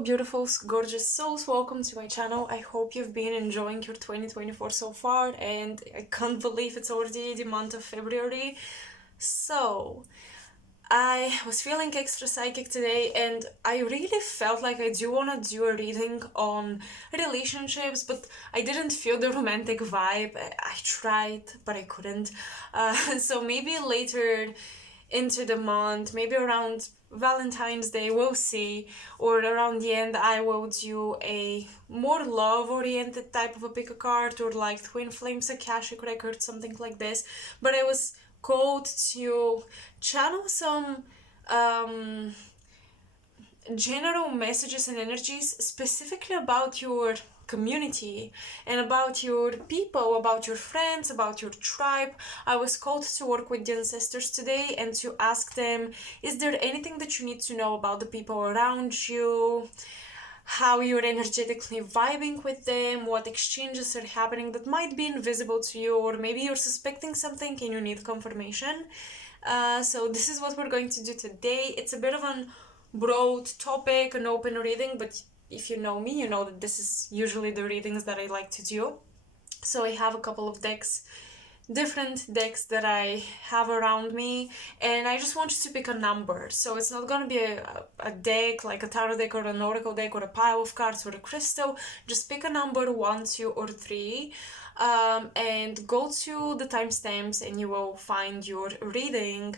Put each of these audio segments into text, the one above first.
Hello beautiful, gorgeous souls, welcome to my channel. I hope you've been enjoying your 2024 so far, and I can't believe it's already the month of February. So, I was feeling extra psychic today, and I really felt like I do want to do a reading on relationships, but I didn't feel the romantic vibe. I tried, but I couldn't. So maybe later into the month, maybe around Valentine's Day, we'll see, or around the end, I will do a more love oriented type of a pick a card, or like Twin Flames Akashic Record, something like this. But I was called to channel some um, general messages and energies specifically about your community and about your people, about your friends, about your tribe. I was called to work with the ancestors today and to ask them, is there anything that you need to know about the people around you? How you're energetically vibing with them, what exchanges are happening that might be invisible to you, or maybe you're suspecting something and you need confirmation. So this is what we're going to do today. It's a bit of an broad topic, an open reading, but if you know me, you know that this is usually the readings that I like to do. So I have a couple of different decks that I have around me, and I just want you to pick a number. So it's not going to be a deck like a tarot deck or an oracle deck or a pile of cards or a crystal. Just pick a number, 1, 2, or 3, and go to the timestamps and you will find your reading.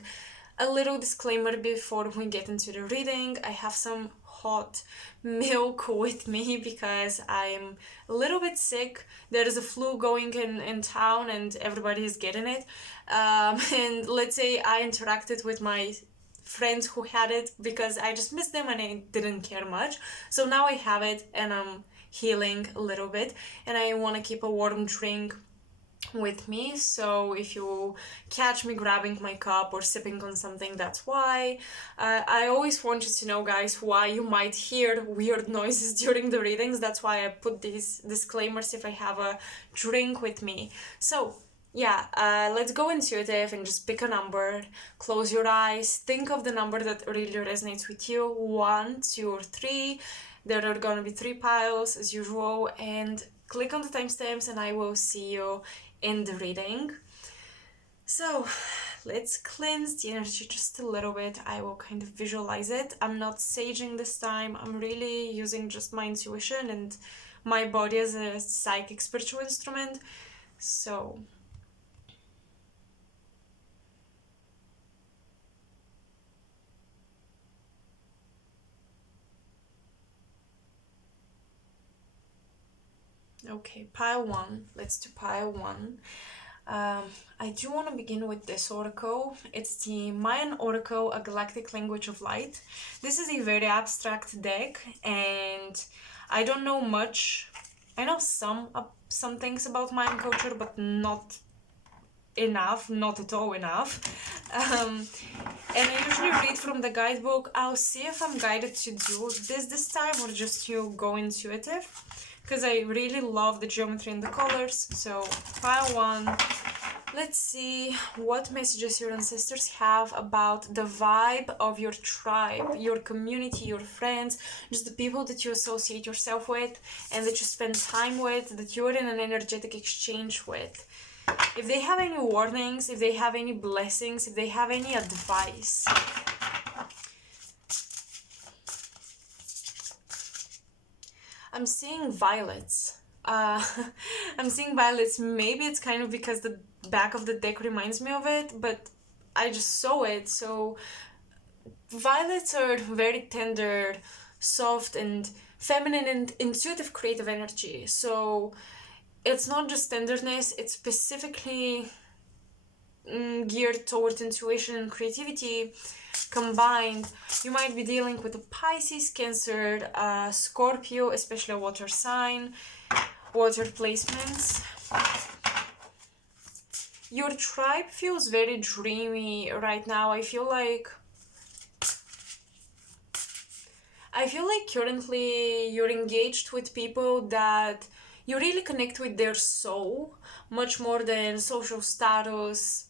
A little disclaimer before we get into the reading: I have some hot milk with me because I'm a little bit sick. There is a flu going in town and everybody is getting it. And let's say I interacted with my friends who had it because I just missed them and I didn't care much. So now I have it and I'm healing a little bit, and I want to keep a warm drink with me. So if you catch me grabbing my cup or sipping on something, that's why. I always want you to know, guys, why you might hear weird noises during the readings. That's why I put these disclaimers if I have a drink with me. So yeah, let's go intuitive and just pick a number. Close your eyes, think of the number that really resonates with you, 1, 2, or 3. There are gonna be 3 piles as usual, and click on the timestamps and I will see you in the reading. So let's cleanse the energy just a little bit. I will kind of visualize it. I'm not saging this time. I'm really using just my intuition and my body as a psychic spiritual instrument. So okay, pile 1. Let's do pile 1. I do want to begin with this oracle. It's the Mayan Oracle, A Galactic Language of Light. This is a very abstract deck, and I don't know much. I know some things about Mayan culture, but not enough, not at all enough. And I usually read from the guidebook. I'll see if I'm guided to do this time or just to go intuitive, because I really love the geometry and the colors. So pile 1, let's see what messages your ancestors have about the vibe of your tribe, your community, your friends, just the people that you associate yourself with and that you spend time with, that you're in an energetic exchange with. If they have any warnings, if they have any blessings, if they have any advice. I'm seeing violets. I'm seeing violets. Maybe it's kind of because the back of the deck reminds me of it, but I just saw it. So violets are very tender, soft, and feminine and intuitive creative energy. So it's not just tenderness, it's specifically geared towards intuition and creativity combined. You might be dealing with a Pisces, Cancer, Scorpio, especially a water sign, water placements. Your tribe feels very dreamy right now. I feel like currently you're engaged with people that you really connect with their soul much more than social status,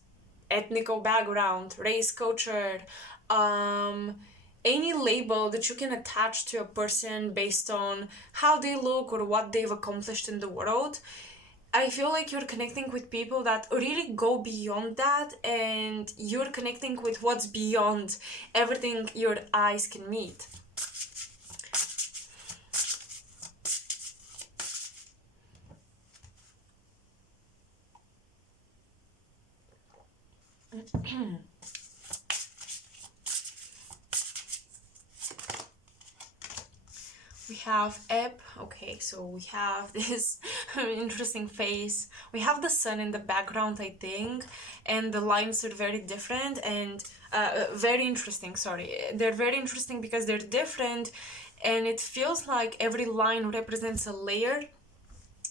ethnical background, race, culture. any label that you can attach to a person based on how they look or what they've accomplished in the world. I feel like you're connecting with people that really go beyond that, and you're connecting with what's beyond everything your eyes can meet. We have Ebb. Okay, so we have this interesting face. We have the sun in the background, I think, and the lines are very different and very interesting. Sorry, they're very interesting because they're different, and it feels like every line represents a layer.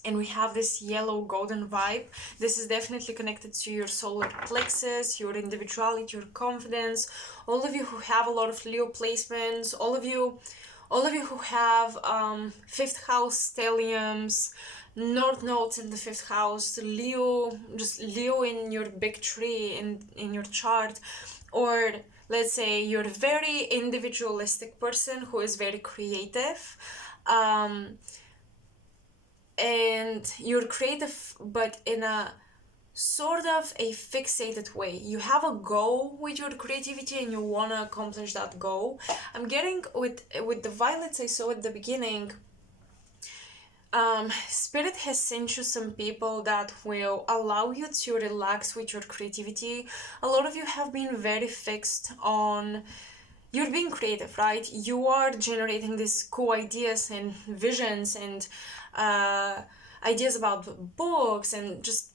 And we have this yellow golden vibe. This is definitely connected to your solar plexus, your individuality, your confidence. All of you who have a lot of Leo placements, all of you who have fifth house stelliums, north nodes in the fifth house, Leo, just Leo in your big tree in your chart, or let's say you're a very individualistic person who is very creative. And you're creative, but in a sort of a fixated way. You have a goal with your creativity and you want to accomplish that goal. I'm getting with the violets I saw at the beginning. Spirit has sent you some people that will allow you to relax with your creativity. A lot of you have been very fixed on you're being creative, right? You are generating these cool ideas and visions and ideas about books and just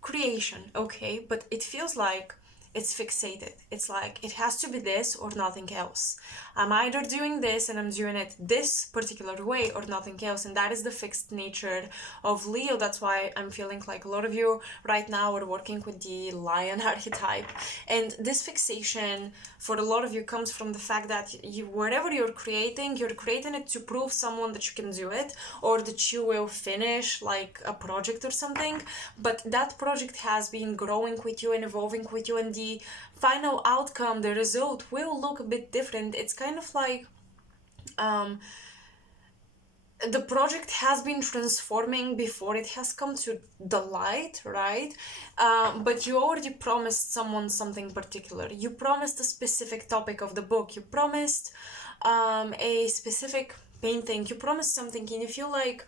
creation, okay? But it feels like it's fixated. It's like it has to be this or nothing else. I'm either doing this and I'm doing it this particular way or nothing else, and that is the fixed nature of Leo. That's why I'm feeling like a lot of you right now are working with the lion archetype, and this fixation for a lot of you comes from the fact that whatever you're creating it to prove someone that you can do it or that you will finish like a project or something, but that project has been growing with you and evolving with you, and the final outcome, the result will look a bit different. It's kind of like the project has been transforming before it has come to the light, right? But you already promised someone something particular. You promised a specific topic of the book. You promised a specific painting. You promised something, and you feel like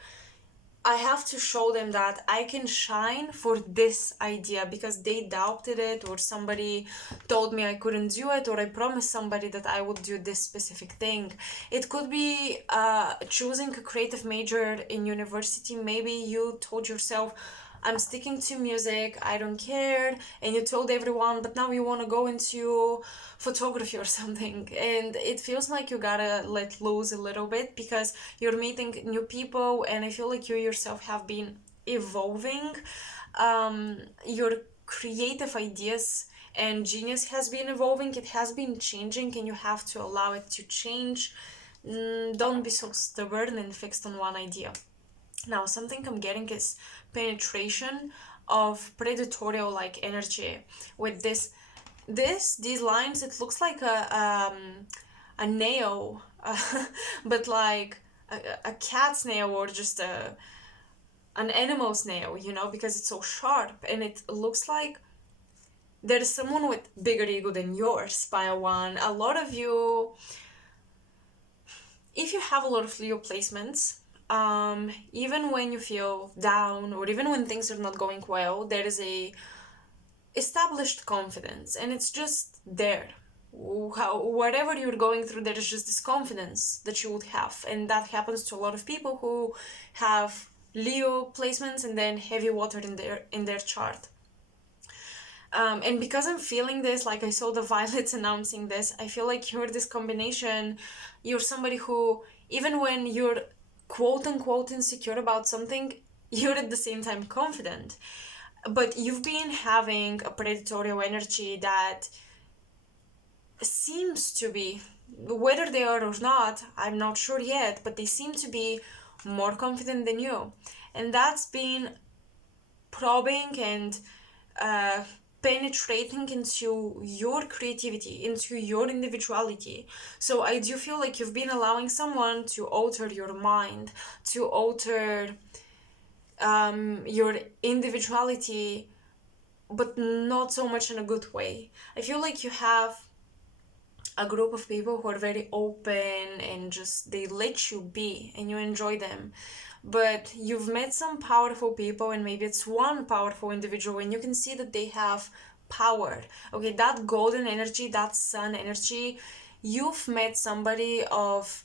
I have to show them that I can shine for this idea because they doubted it, or somebody told me I couldn't do it, or I promised somebody that I would do this specific thing. It could be choosing a creative major in university. Maybe you told yourself, I'm sticking to music, I don't care, and you told everyone, but now you want to go into photography or something, and it feels like you gotta let loose a little bit because you're meeting new people, and I feel like you yourself have been evolving. Your creative ideas and genius has been evolving, it has been changing, and you have to allow it to change. Don't be so stubborn and fixed on one idea. Now, something I'm getting is penetration of predatorial like energy with these lines. It looks like a nail, but like a cat's nail or just an animal's nail, because it's so sharp, and it looks like there's someone with bigger ego than yours. By one, a lot of you, if you have a lot of Leo placements, even when you feel down or even when things are not going well, there is a established confidence, and it's just there. Whatever you're going through, there is just this confidence that you would have, and that happens to a lot of people who have Leo placements and then heavy water in their chart. And because I'm feeling this, like I saw the violets announcing this, I feel like you're this combination. You're somebody who, even when you're quote unquote insecure about something, you're at the same time confident. But you've been having a predatorial energy that seems to be, whether they are or not, I'm not sure yet, but they seem to be more confident than you. And that's been probing and penetrating into your creativity, into your individuality. So I do feel like you've been allowing someone to alter your mind, to alter your individuality, but not so much in a good way. I feel like you have a group of people who are very open and just they let you be and you enjoy them. But you've met some powerful people, and maybe it's one powerful individual, and you can see that they have power. Okay, that golden energy, that sun energy, you've met somebody of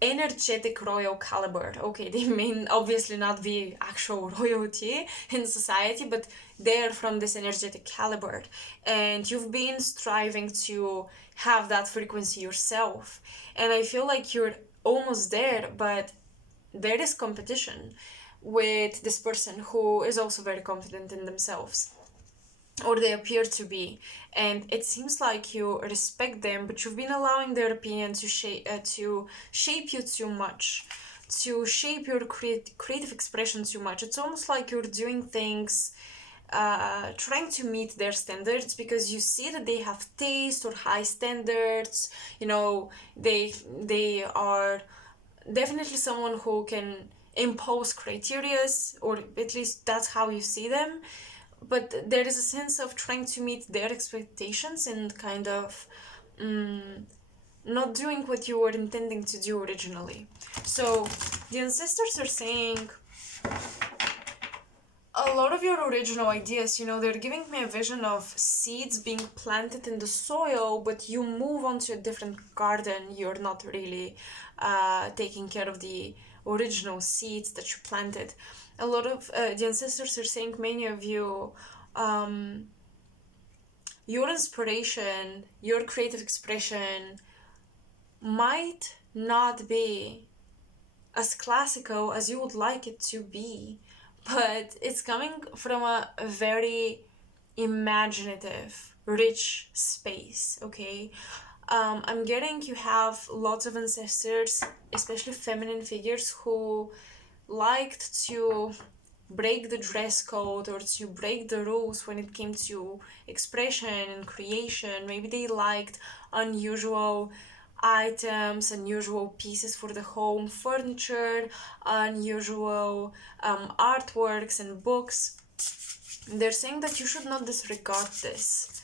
energetic royal caliber. Okay, they may obviously not be actual royalty in society, but they're from this energetic caliber, and you've been striving to have that frequency yourself. And I feel like you're almost there, but there is competition with this person who is also very confident in themselves, or they appear to be, and it seems like you respect them, but you've been allowing their opinion to shape you too much, to shape your creative expression too much. It's almost like you're doing things trying to meet their standards because you see that they have taste or high standards. You know, they are definitely someone who can impose criterias, or at least that's how you see them. But there is a sense of trying to meet their expectations and kind of not doing what you were intending to do originally. So the ancestors are saying a lot of your original ideas, you know, they're giving me a vision of seeds being planted in the soil, but you move on to a different garden. You're not really taking care of the original seeds that you planted. A lot of the ancestors are saying many of you, your inspiration, your creative expression might not be as classical as you would like it to be, but it's coming from a very imaginative, rich space, okay? I'm getting you have lots of ancestors, especially feminine figures, who liked to break the dress code or to break the rules when it came to expression and creation. Maybe they liked unusual items, unusual pieces for the home, furniture, unusual artworks and books. They're saying that you should not disregard this.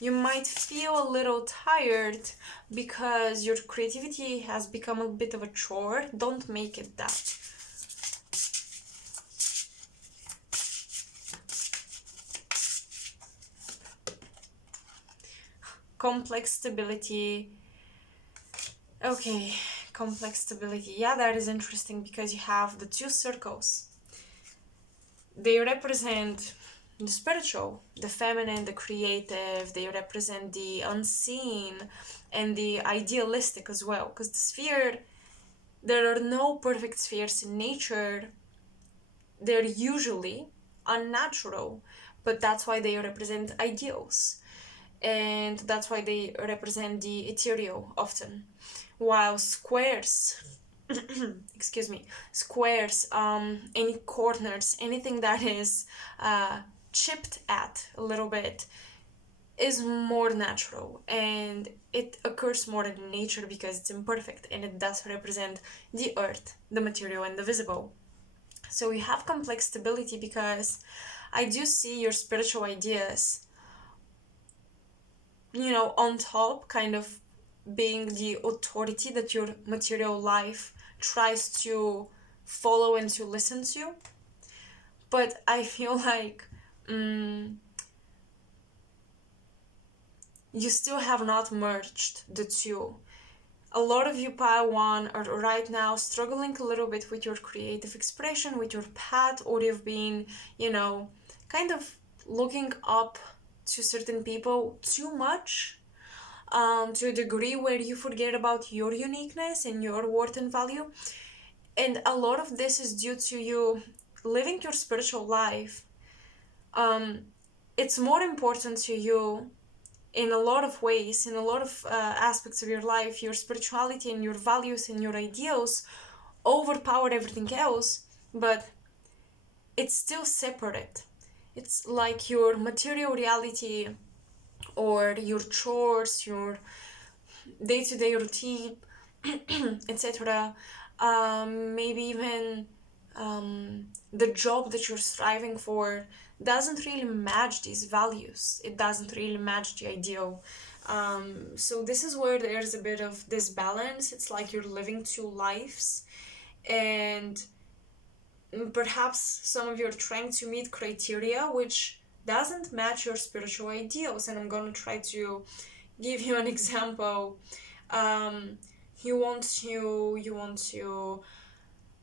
You might feel a little tired because your creativity has become a bit of a chore. Don't make it that. Complex stability. Okay, complex stability. Yeah, that is interesting because you have the two circles. They represent the spiritual, the feminine, the creative. They represent the unseen and the idealistic as well. Because the sphere, there are no perfect spheres in nature. They're usually unnatural, but that's why they represent ideals. And that's why they represent the ethereal often. While squares, excuse me, squares, any corners, anything that is chipped at a little bit is more natural, and it occurs more in nature because it's imperfect and it does represent the earth, the material, and the visible. So you have complex stability because I do see your spiritual ideas, you know, on top, kind of being the authority that your material life tries to follow and to listen to. But I feel like you still have not merged the two. A lot of you pile one are right now struggling a little bit with your creative expression, with your path, or you've been, you know, kind of looking up to certain people too much, to a degree where you forget about your uniqueness and your worth and value. And a lot of this is due to you living your spiritual life. It's more important to you in a lot of ways, in a lot of aspects of your life. Your spirituality and your values and your ideals overpower everything else. But it's still separate. It's like your material reality or your chores, your day-to-day routine, etc. Maybe even the job that you're striving for doesn't really match these values. It doesn't really match the ideal. So this is where there's a bit of this balance. It's like you're living two lives, and perhaps some of you are trying to meet criteria which doesn't match your spiritual ideals. And I'm going to try to give you an example. um, you want to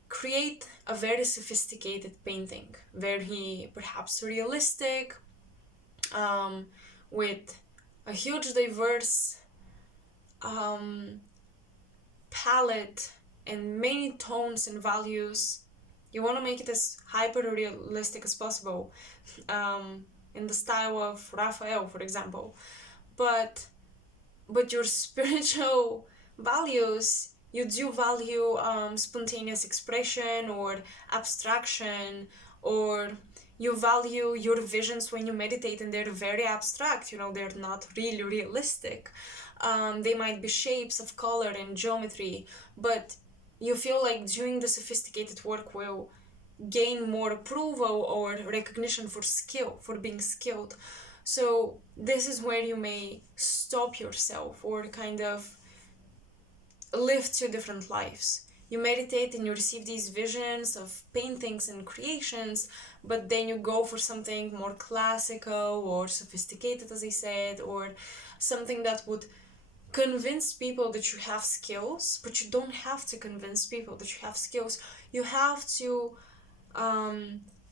create a very sophisticated painting, very perhaps realistic, um, with a huge diverse um, palette and many tones and values. You want to make it as hyper realistic as possible, in the style of Raphael, for example. But your spiritual values, you do value spontaneous expression or abstraction, or you value your visions when you meditate, and they're very abstract, they're not really realistic. They might be shapes of color and geometry, but you feel like doing the sophisticated work will gain more approval or recognition for being skilled. So this is where you may stop yourself or kind of live two different lives. You meditate and you receive these visions of paintings and creations, but then you go for something more classical or sophisticated, as I said, or something that would convince people that you have skills. But you don't have to convince people that you have skills. You have to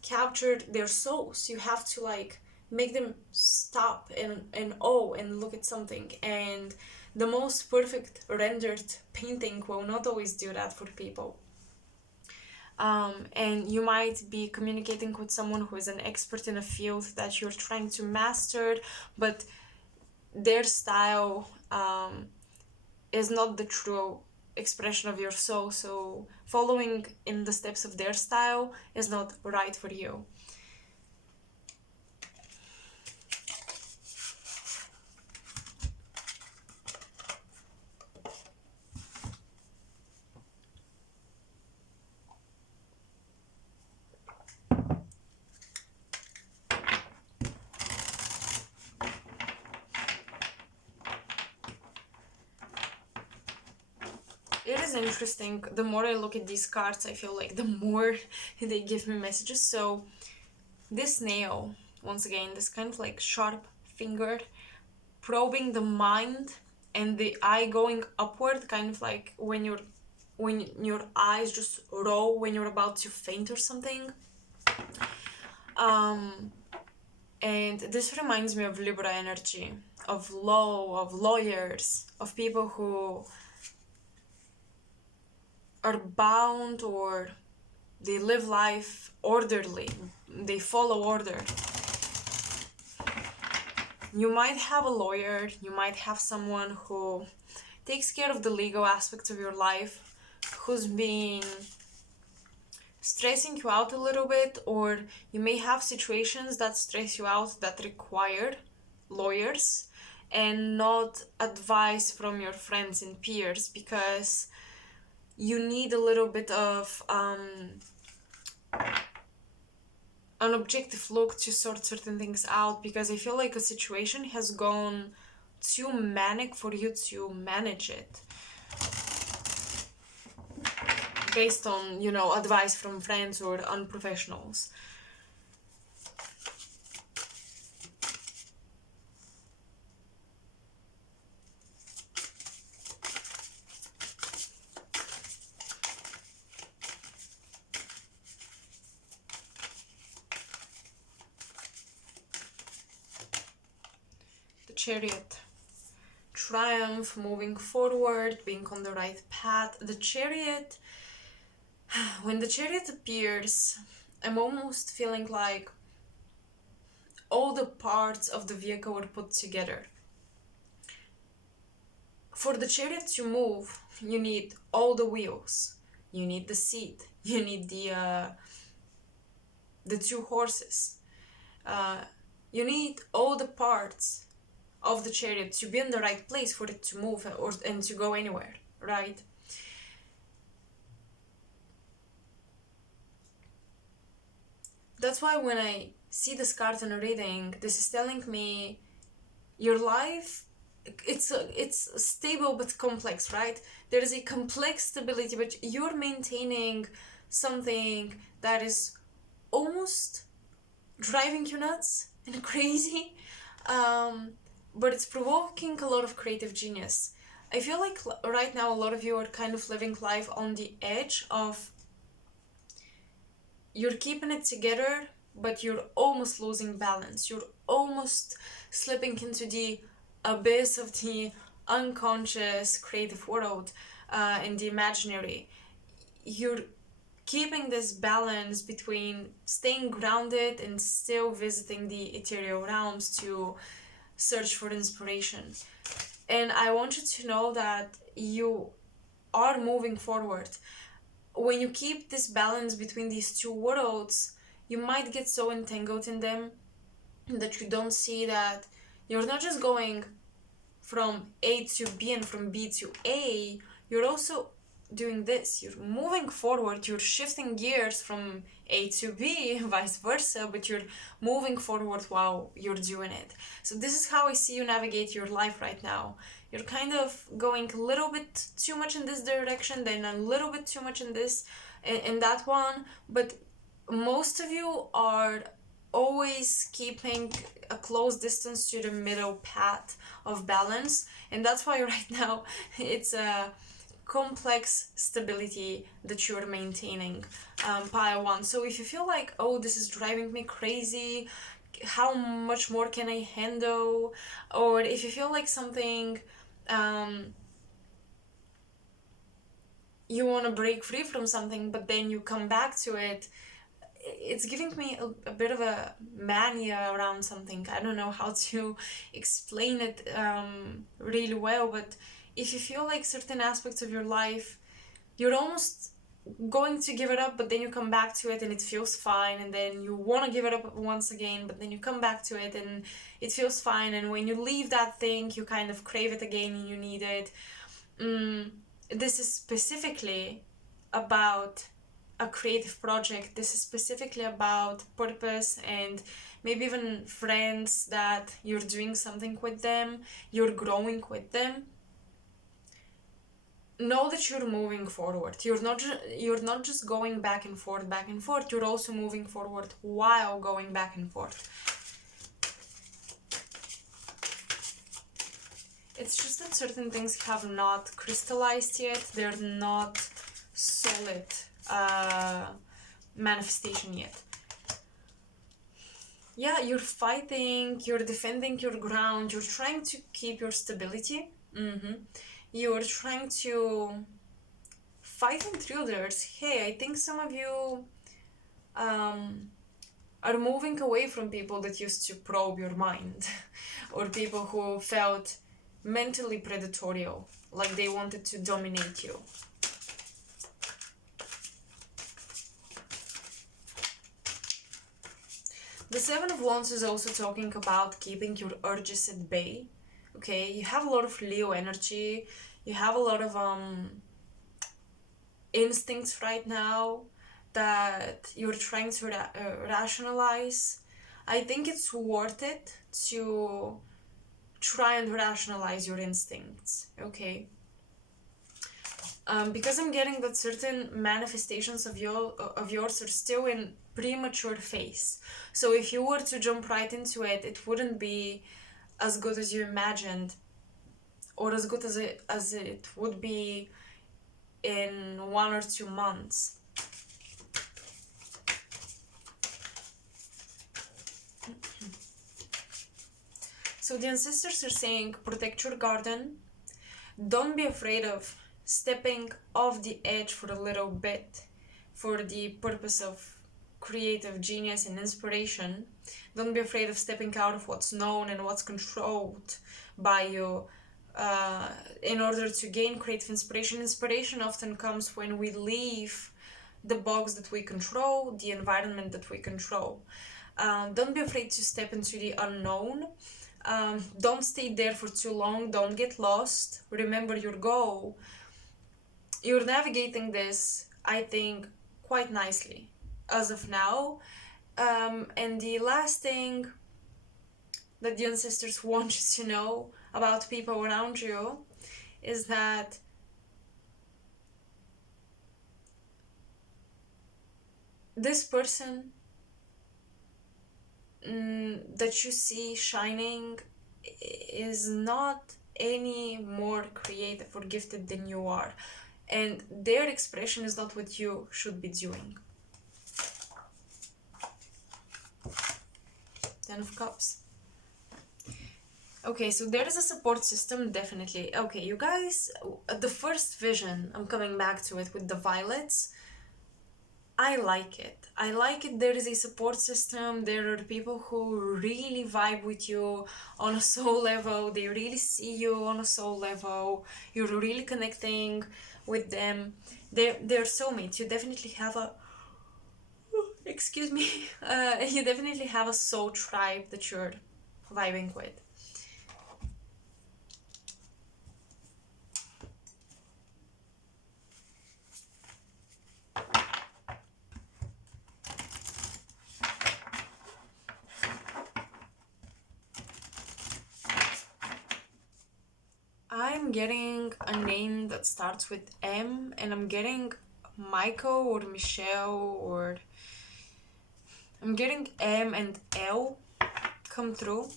capture their souls. You have to make them stop in awe and look at something. And the most perfect rendered painting will not always do that for people. And you might be communicating with someone who is an expert in a field that you're trying to master, but their style is not the true expression of your soul. So following in the steps of their style is not right for you. It is interesting. The more I look at these cards, I feel like the more they give me messages. So this nail, once again, this kind of sharp finger, probing the mind, and the eye going upward, kind of like when your eyes just roll when you're about to faint or something. And this reminds me of Libra energy, of law, of lawyers, of people who are bound, or they live life orderly, they follow order. You might have a lawyer, you might have someone who takes care of the legal aspects of your life, who's been stressing you out a little bit, or you may have situations that stress you out that require lawyers and not advice from your friends and peers, because you need a little bit of an objective look to sort certain things out, because I feel like a situation has gone too manic for you to manage it based on, advice from friends or unprofessionals. The Chariot. Triumph, moving forward, being on the right path. The Chariot, when the Chariot appears, I'm almost feeling like all the parts of the vehicle were put together. For the Chariot to move, you need all the wheels, you need the seat, you need the two horses. You need all the parts of the chariot to be in the right place for it to move and to go anywhere, right? That's why when I see this card in a reading, this is telling me your life, it's stable but complex, right? There is a complex stability, but you're maintaining something that is almost driving you nuts and crazy, but it's provoking a lot of creative genius. I feel like right now a lot of you are kind of living life on the edge of, you're keeping it together, but you're almost losing balance. You're almost slipping into the abyss of the unconscious creative world, and the imaginary. You're keeping this balance between staying grounded and still visiting the ethereal realms to search for inspiration. And I want you to know that you are moving forward. When you keep this balance between these two worlds, you might get so entangled in them that you don't see that you're not just going from A to B and from B to A, you're also doing this. You're moving forward, you're shifting gears from A to B, vice versa, but you're moving forward while you're doing it. So this is how I see you navigate your life right now. You're kind of going a little bit too much in this direction, then a little bit too much in this, in that one, but most of you are always keeping a close distance to the middle path of balance, and that's why right now it's a complex stability that you're maintaining, pile one. So if you feel like, oh, this is driving me crazy, how much more can I handle, or if you feel like something, you want to break free from something but then you come back to it, it's giving me a bit of a mania around something. I don't know how to explain it really well, but if you feel like certain aspects of your life, you're almost going to give it up, but then you come back to it and it feels fine, and then you want to give it up once again, but then you come back to it and it feels fine, and when you leave that thing, you kind of crave it again and you need it. This is specifically about a creative project. This is specifically about purpose and maybe even friends that you're doing something with them, you're growing with them. Know that you're moving forward. You're not just going back and forth, you're also moving forward while going back and forth. It's just that certain things have not crystallized yet. They're not solid manifestation yet. Yeah, you're fighting, you're defending your ground, you're trying to keep your stability. You're trying to fight intruders. Hey, I think some of you are moving away from people that used to probe your mind or people who felt mentally predatory, like they wanted to dominate you. The Seven of Wands is also talking about keeping your urges at bay. Okay, you have a lot of Leo energy, you have a lot of instincts right now that you're trying to rationalize. I think it's worth it to try and rationalize your instincts, okay? Because I'm getting that certain manifestations of yours are still in premature phase. So if you were to jump right into it, it wouldn't be as good as you imagined, or as good as it would be in 1 or 2 months. So the ancestors are saying, protect your garden. Don't be afraid of stepping off the edge for a little bit for the purpose of creative genius and inspiration. Don't be afraid of stepping out of what's known and what's controlled by you in order to gain creative inspiration. Inspiration often comes when we leave the box that we control, the environment that we control. Don't be afraid to step into the unknown. Don't stay there for too long. Don't get lost. Remember your goal. You're navigating this, I think, quite nicely as of now. And the last thing that the ancestors want you to know about people around you is that this person that you see shining is not any more creative or gifted than you are, and their expression is not what you should be doing. Ten of Cups. Okay, so there is a support system, definitely. Okay, you guys, the first vision, I'm coming back to it with the violets. I like it. I like it. There is a support system. There are people who really vibe with you on a soul level. They really see you on a soul level. You're really connecting with them. They're soulmates. You definitely have a excuse me. You definitely have a soul tribe that you're vibing with. I'm getting a name that starts with M, and I'm getting Michael or Michelle, or I'm getting M and L come through.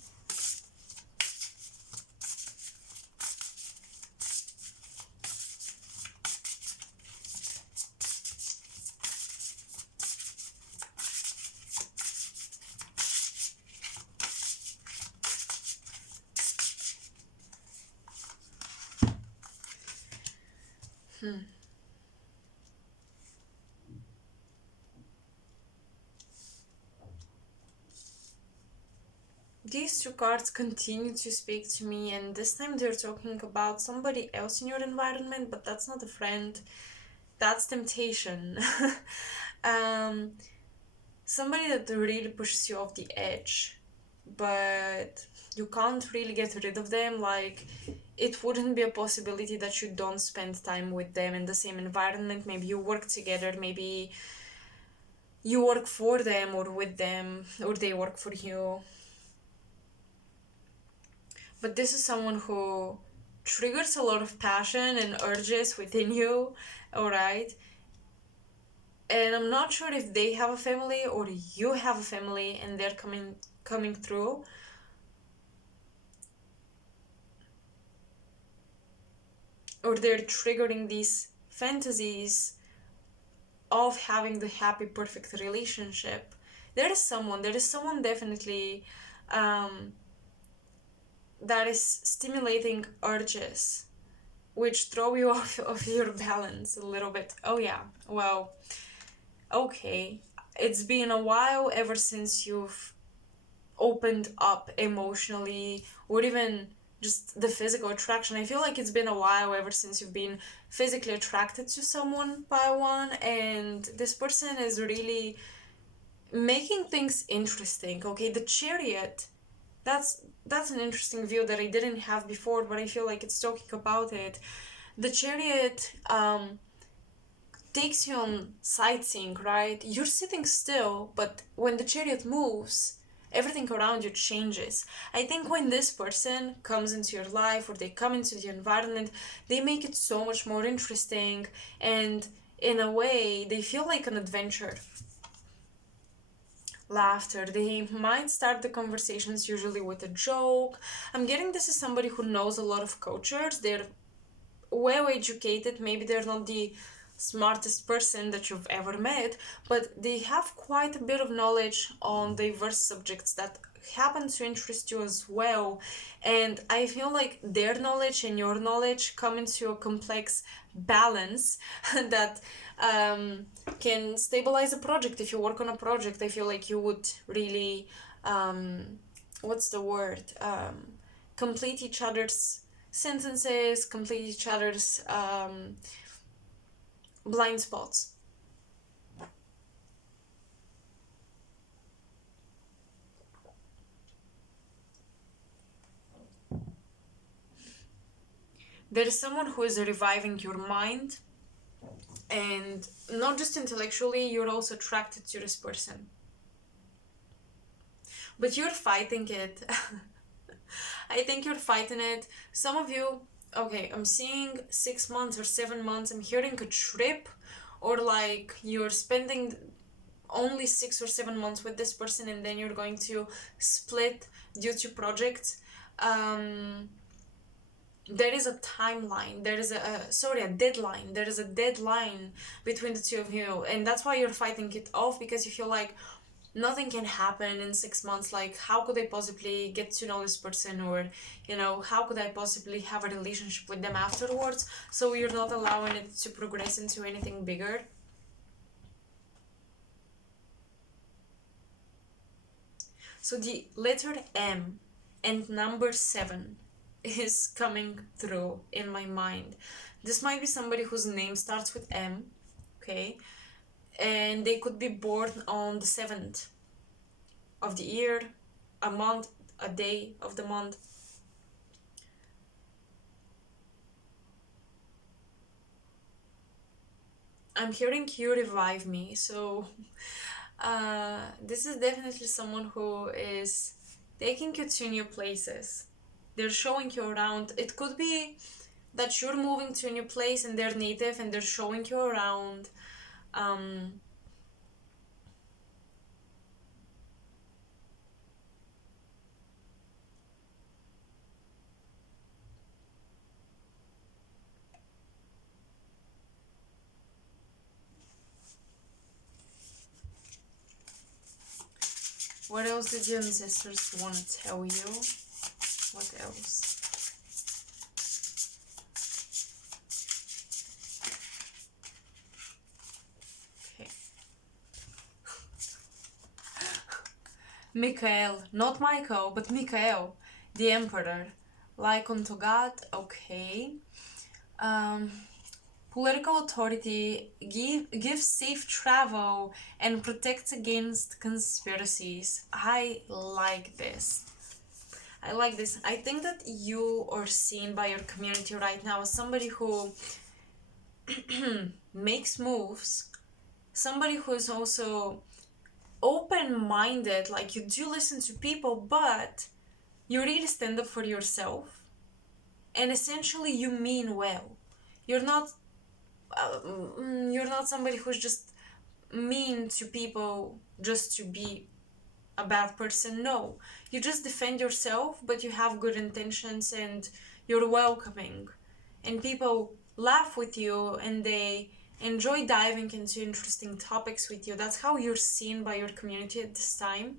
These two cards continue to speak to me, and this time they're talking about somebody else in your environment, but that's not a friend. That's temptation. Somebody that really pushes you off the edge, but you can't really get rid of them. Like, it wouldn't be a possibility that you don't spend time with them in the same environment. Maybe you work together, maybe you work for them or with them, or they work for you. But this is someone who triggers a lot of passion and urges within you, alright? And I'm not sure if they have a family or you have a family and they're coming through. Or they're triggering these fantasies of having the happy, perfect relationship. There is someone definitely that is stimulating urges which throw you off of your balance a little bit. Oh yeah, well, okay. It's been a while ever since you've opened up emotionally, or even just the physical attraction. I feel like it's been a while ever since you've been physically attracted to someone by one, and this person is really making things interesting. Okay, the Chariot, that's an interesting view that I didn't have before, but I feel like it's talking about it. The Chariot takes you on sightseeing, right? You're sitting still, but when the Chariot moves, everything around you changes. I think when this person comes into your life or they come into the environment, they make it so much more interesting, and in a way, they feel like an adventure. Laughter. They might start the conversations usually with a joke. I'm getting this is somebody who knows a lot of cultures. They're well educated. Maybe they're not the smartest person that you've ever met, but they have quite a bit of knowledge on diverse subjects that happen to interest you as well. And I feel like their knowledge and your knowledge come into a complex balance that can stabilize a project. If you work on a project, I feel like you would really what's the word, complete each other's sentences, complete each other's blind spots. There is someone who is reviving your mind, and not just intellectually, you're also attracted to this person. But you're fighting it. I think you're fighting it. Some of you, okay, I'm seeing 6 months or 7 months, I'm hearing a trip, or like you're spending only 6 or 7 months with this person and then you're going to split due to projects. There is a timeline, there is a deadline, there is a deadline between the two of you, and that's why you're fighting it off, because you feel like nothing can happen in 6 months. Like, how could I possibly get to know this person, or how could I possibly have a relationship with them afterwards? So you're not allowing it to progress into anything bigger. So the letter M and number 7 is coming through in my mind. This might be somebody whose name starts with M, okay? And they could be born on the 7th of the year, a month, a day of the month. I'm hearing you revive me, so this is definitely someone who is taking you to new places. They're showing you around. It could be that you're moving to a new place and they're native and they're showing you around. What else did your ancestors want to tell you? What else? Okay. Michael, not Michael, but Michael, the Emperor. Like unto God, okay. Political authority gives safe travel and protects against conspiracies. I like this. I like this. I think that you are seen by your community right now as somebody who makes moves, somebody who is also open-minded. Like, you do listen to people, but you really stand up for yourself, and essentially you mean well. You're not somebody who's just mean to people just to be a bad person. No, you just defend yourself, but you have good intentions and you're welcoming, and people laugh with you and they enjoy diving into interesting topics with you. That's how you're seen by your community at this time.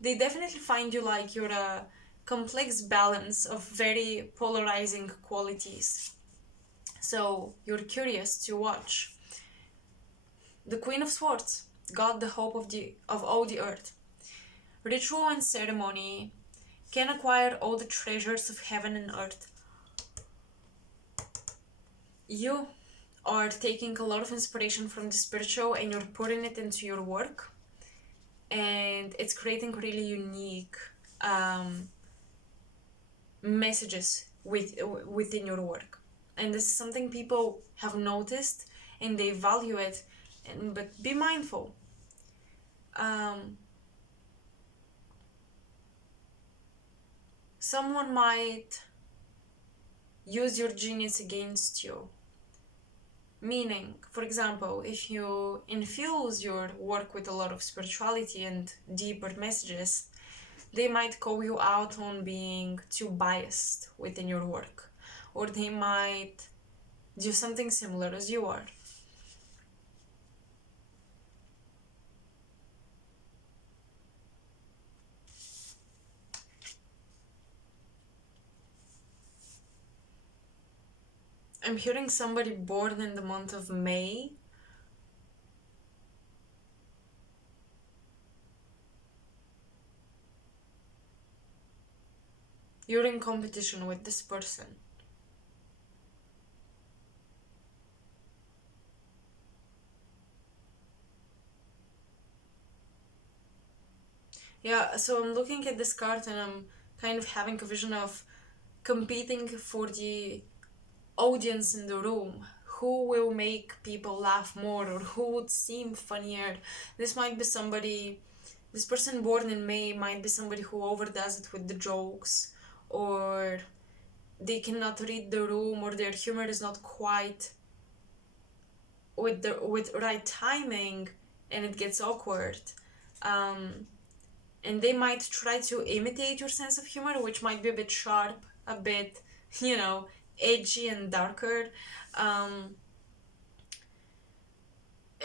They definitely find you like you're a complex balance of very polarizing qualities. So you're curious to watch. The Queen of Swords, God the hope of all the earth. Ritual and ceremony can acquire all the treasures of heaven and earth. You are taking a lot of inspiration from the spiritual and you're putting it into your work, and it's creating really unique messages within your work. And this is something people have noticed and they value it. But be mindful. Someone might use your genius against you. Meaning, for example, if you infuse your work with a lot of spirituality and deeper messages, they might call you out on being too biased within your work, or they might do something similar as you are. I'm hearing somebody born in the month of May. You're in competition with this person. Yeah, so I'm looking at this card and I'm kind of having a vision of competing for the audience in the room, who will make people laugh more, or who would seem funnier. This might be somebody, this person born in May might be somebody who overdoes it with the jokes, or they cannot read the room, or their humor is not quite with right timing, and it gets awkward. And they might try to imitate your sense of humor, which might be a bit sharp, a bit, edgy and darker. Um,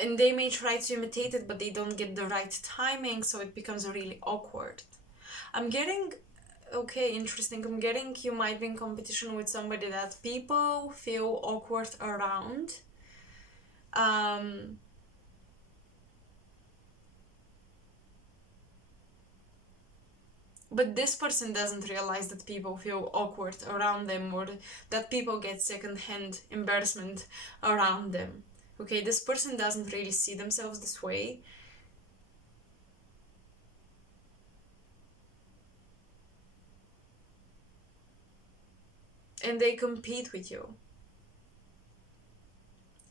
and they may try to imitate it, but they don't get the right timing, so it becomes really awkward. I'm getting, okay, interesting. I'm getting you might be in competition with somebody that people feel awkward around. But this person doesn't realize that people feel awkward around them, or that people get secondhand embarrassment around them. Okay, this person doesn't really see themselves this way. And they compete with you,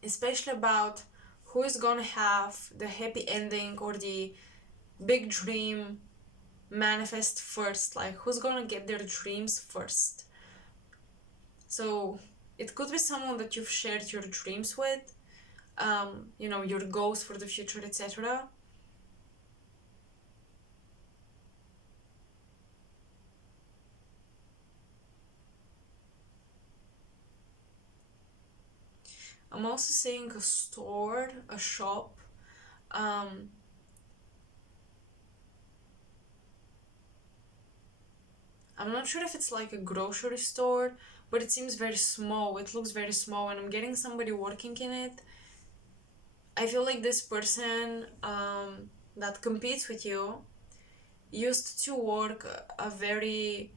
especially about who is gonna have the happy ending or the big dream manifest first, like who's gonna get their dreams first. So it could be someone that you've shared your dreams with, your goals for the future, etc. I'm also seeing a store, a shop. Um, I'm not sure if it's like a grocery store, but it seems very small. It looks very small, and I'm getting somebody working in it. I feel like this person that competes with you used to work a very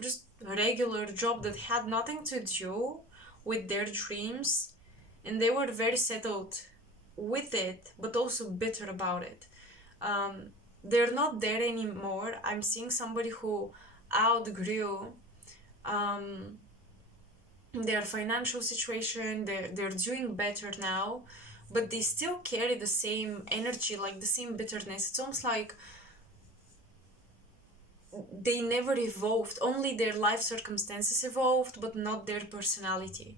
just regular job that had nothing to do with their dreams, and they were very settled with it, but also bitter about it. They're not there anymore. I'm seeing somebody who outgrew their financial situation. They're doing better now, but they still carry the same energy, like the same bitterness. It's almost like they never evolved. Only their life circumstances evolved, but not their personality.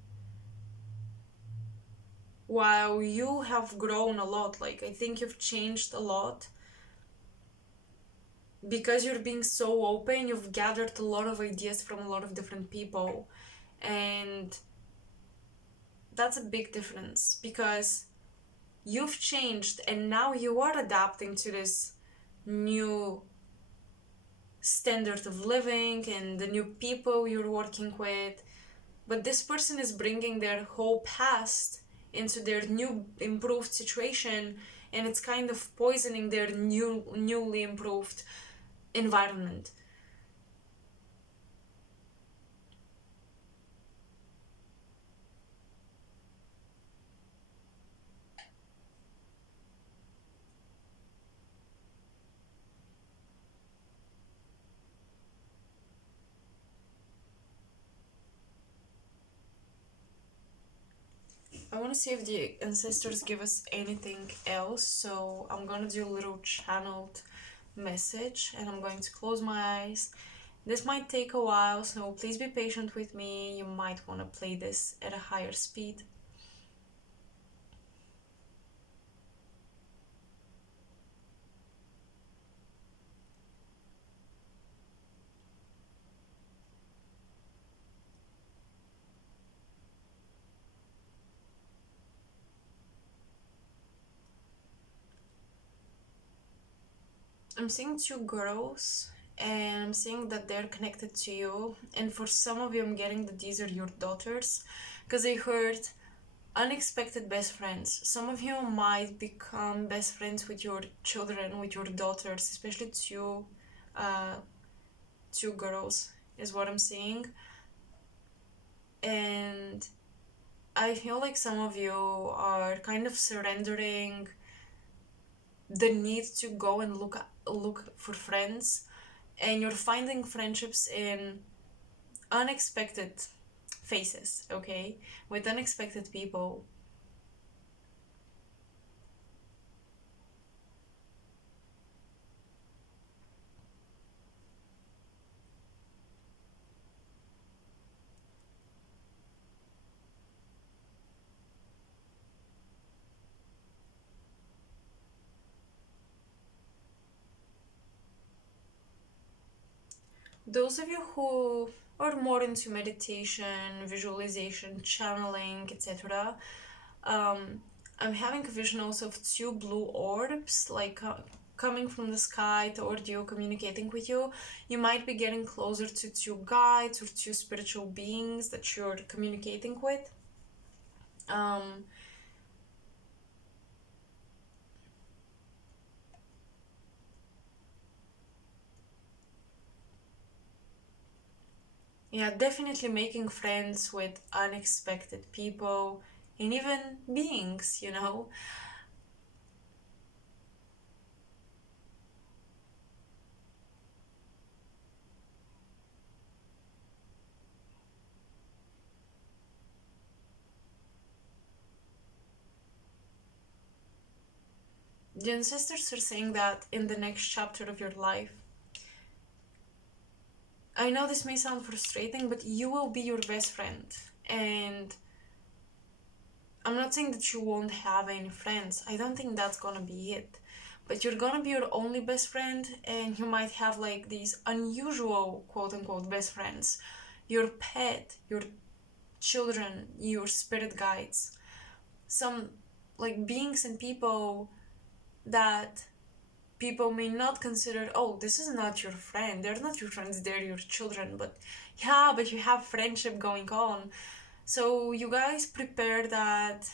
While you have grown a lot, like I think you've changed a lot, because you're being so open. You've gathered a lot of ideas from a lot of different people, and that's a big difference, because you've changed and now you are adapting to this new standard of living and the new people you're working with. But this person is bringing their whole past into their new improved situation, and it's kind of poisoning their newly improved environment. I want to see if the ancestors give us anything else, so I'm gonna do a little channeled message, and I'm going to close my eyes. This might take a while, so please be patient with me. You might want to play this at a higher speed. I'm seeing two girls, and I'm seeing that they're connected to you. And for some of you, I'm getting that these are your daughters, because I heard unexpected best friends. Some of you might become best friends with your children, with your daughters, especially uh, two girls, is what I'm seeing. And I feel like some of you are kind of surrendering the need to go and look for friends, and you're finding friendships in unexpected faces, okay? With unexpected people. Those of you who are more into meditation, visualization, channeling, etc., I'm having a vision also of two blue orbs, like coming from the sky toward you, communicating with you. You might be getting closer to two guides or two spiritual beings that you're communicating with. Um, yeah, definitely making friends with unexpected people and even beings, you know. The ancestors are saying that in the next chapter of your life, I know this may sound frustrating, but you will be your best friend. And I'm not saying that you won't have any friends. I don't think that's gonna be it. But you're gonna be your only best friend, and you might have like these unusual quote unquote best friends. Your pet, your children, your spirit guides. Some like beings and people that people may not consider, oh, this is not your friend, they're not your friends, they're your children, but yeah, but you have friendship going on. So you guys prepare that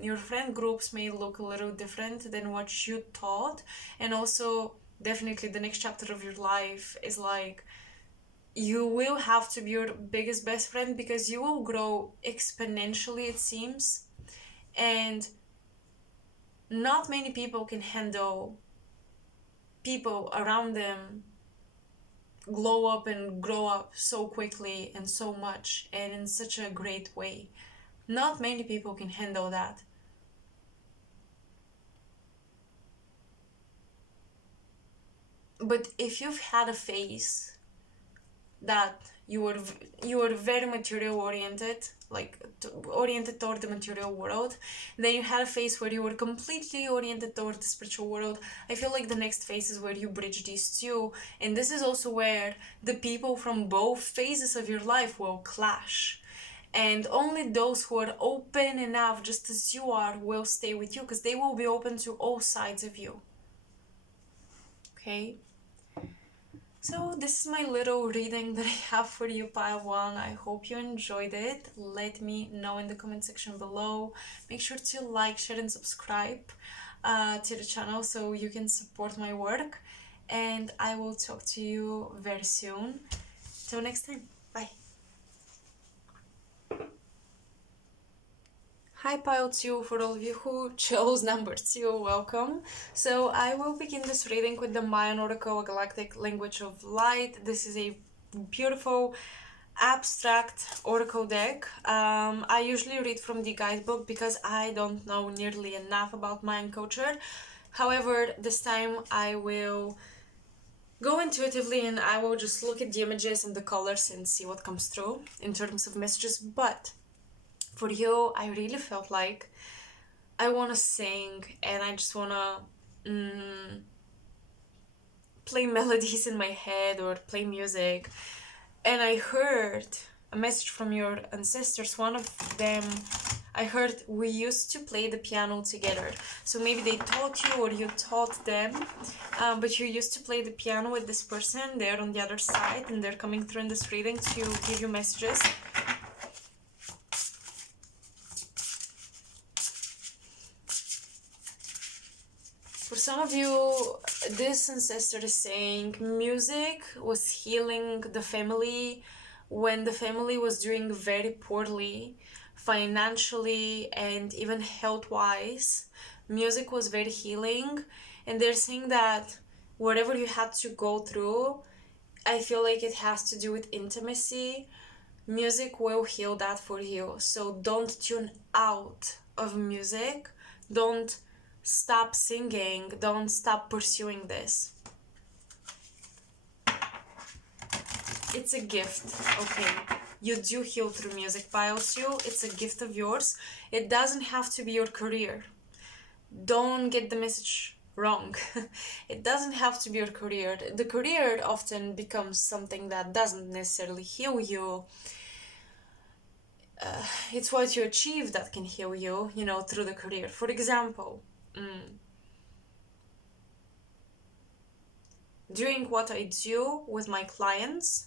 your friend groups may look a little different than what you thought. And also definitely the next chapter of your life is like you will have to be your biggest best friend because you will grow exponentially, it seems. And not many people can handle people around them glow up and grow up so quickly and so much and in such a great way. Not many people can handle that. But if you've had a phase that you were very material oriented, like oriented toward the material world, then you had a phase where you were completely oriented toward the spiritual world. I feel like the next phase is where you bridge these two, and this is also where the people from both phases of your life will clash. And only those who are open enough, just as you are, will stay with you because they will be open to all sides of you. Okay? So this is my little reading that I have for you, pile one. I hope you enjoyed it. Let me know in the comment section below. Make sure to like, share, and subscribe to the channel so you can support my work. And I will talk to you very soon. Till next time. Bye. Hi pile 2, for all of you who chose number 2, welcome. So I will begin this reading with the Mayan Oracle, a Galactic Language of Light. This is a beautiful abstract oracle deck. I usually read from the guidebook because I don't know nearly enough about Mayan culture. However, this time I will go intuitively and I will just look at the images and the colors and see what comes through in terms of messages. But for you, I really felt like I want to sing and I just want to play melodies in my head or play music. And I heard a message from your ancestors. One of them, I heard we used to play the piano together. So maybe they taught you or you taught them, but you used to play the piano with this person. They're on the other side and they're coming through in this reading to give you messages. For some of you, this ancestor is saying music was healing the family when the family was doing very poorly financially and even health-wise. Music was very healing, and they're saying that whatever you had to go through, I feel like it has to do with intimacy. music will heal that for you. So don't tune out of music. Don't stop singing. Don't stop pursuing this. It's a gift, okay? You do heal through music, piles you. It's a gift of yours. It doesn't have to be your career. Don't get the message wrong. It doesn't have to be your career. The career often becomes something that doesn't necessarily heal you. It's what you achieve that can heal you, you know, through the career. For example, doing what I do with my clients,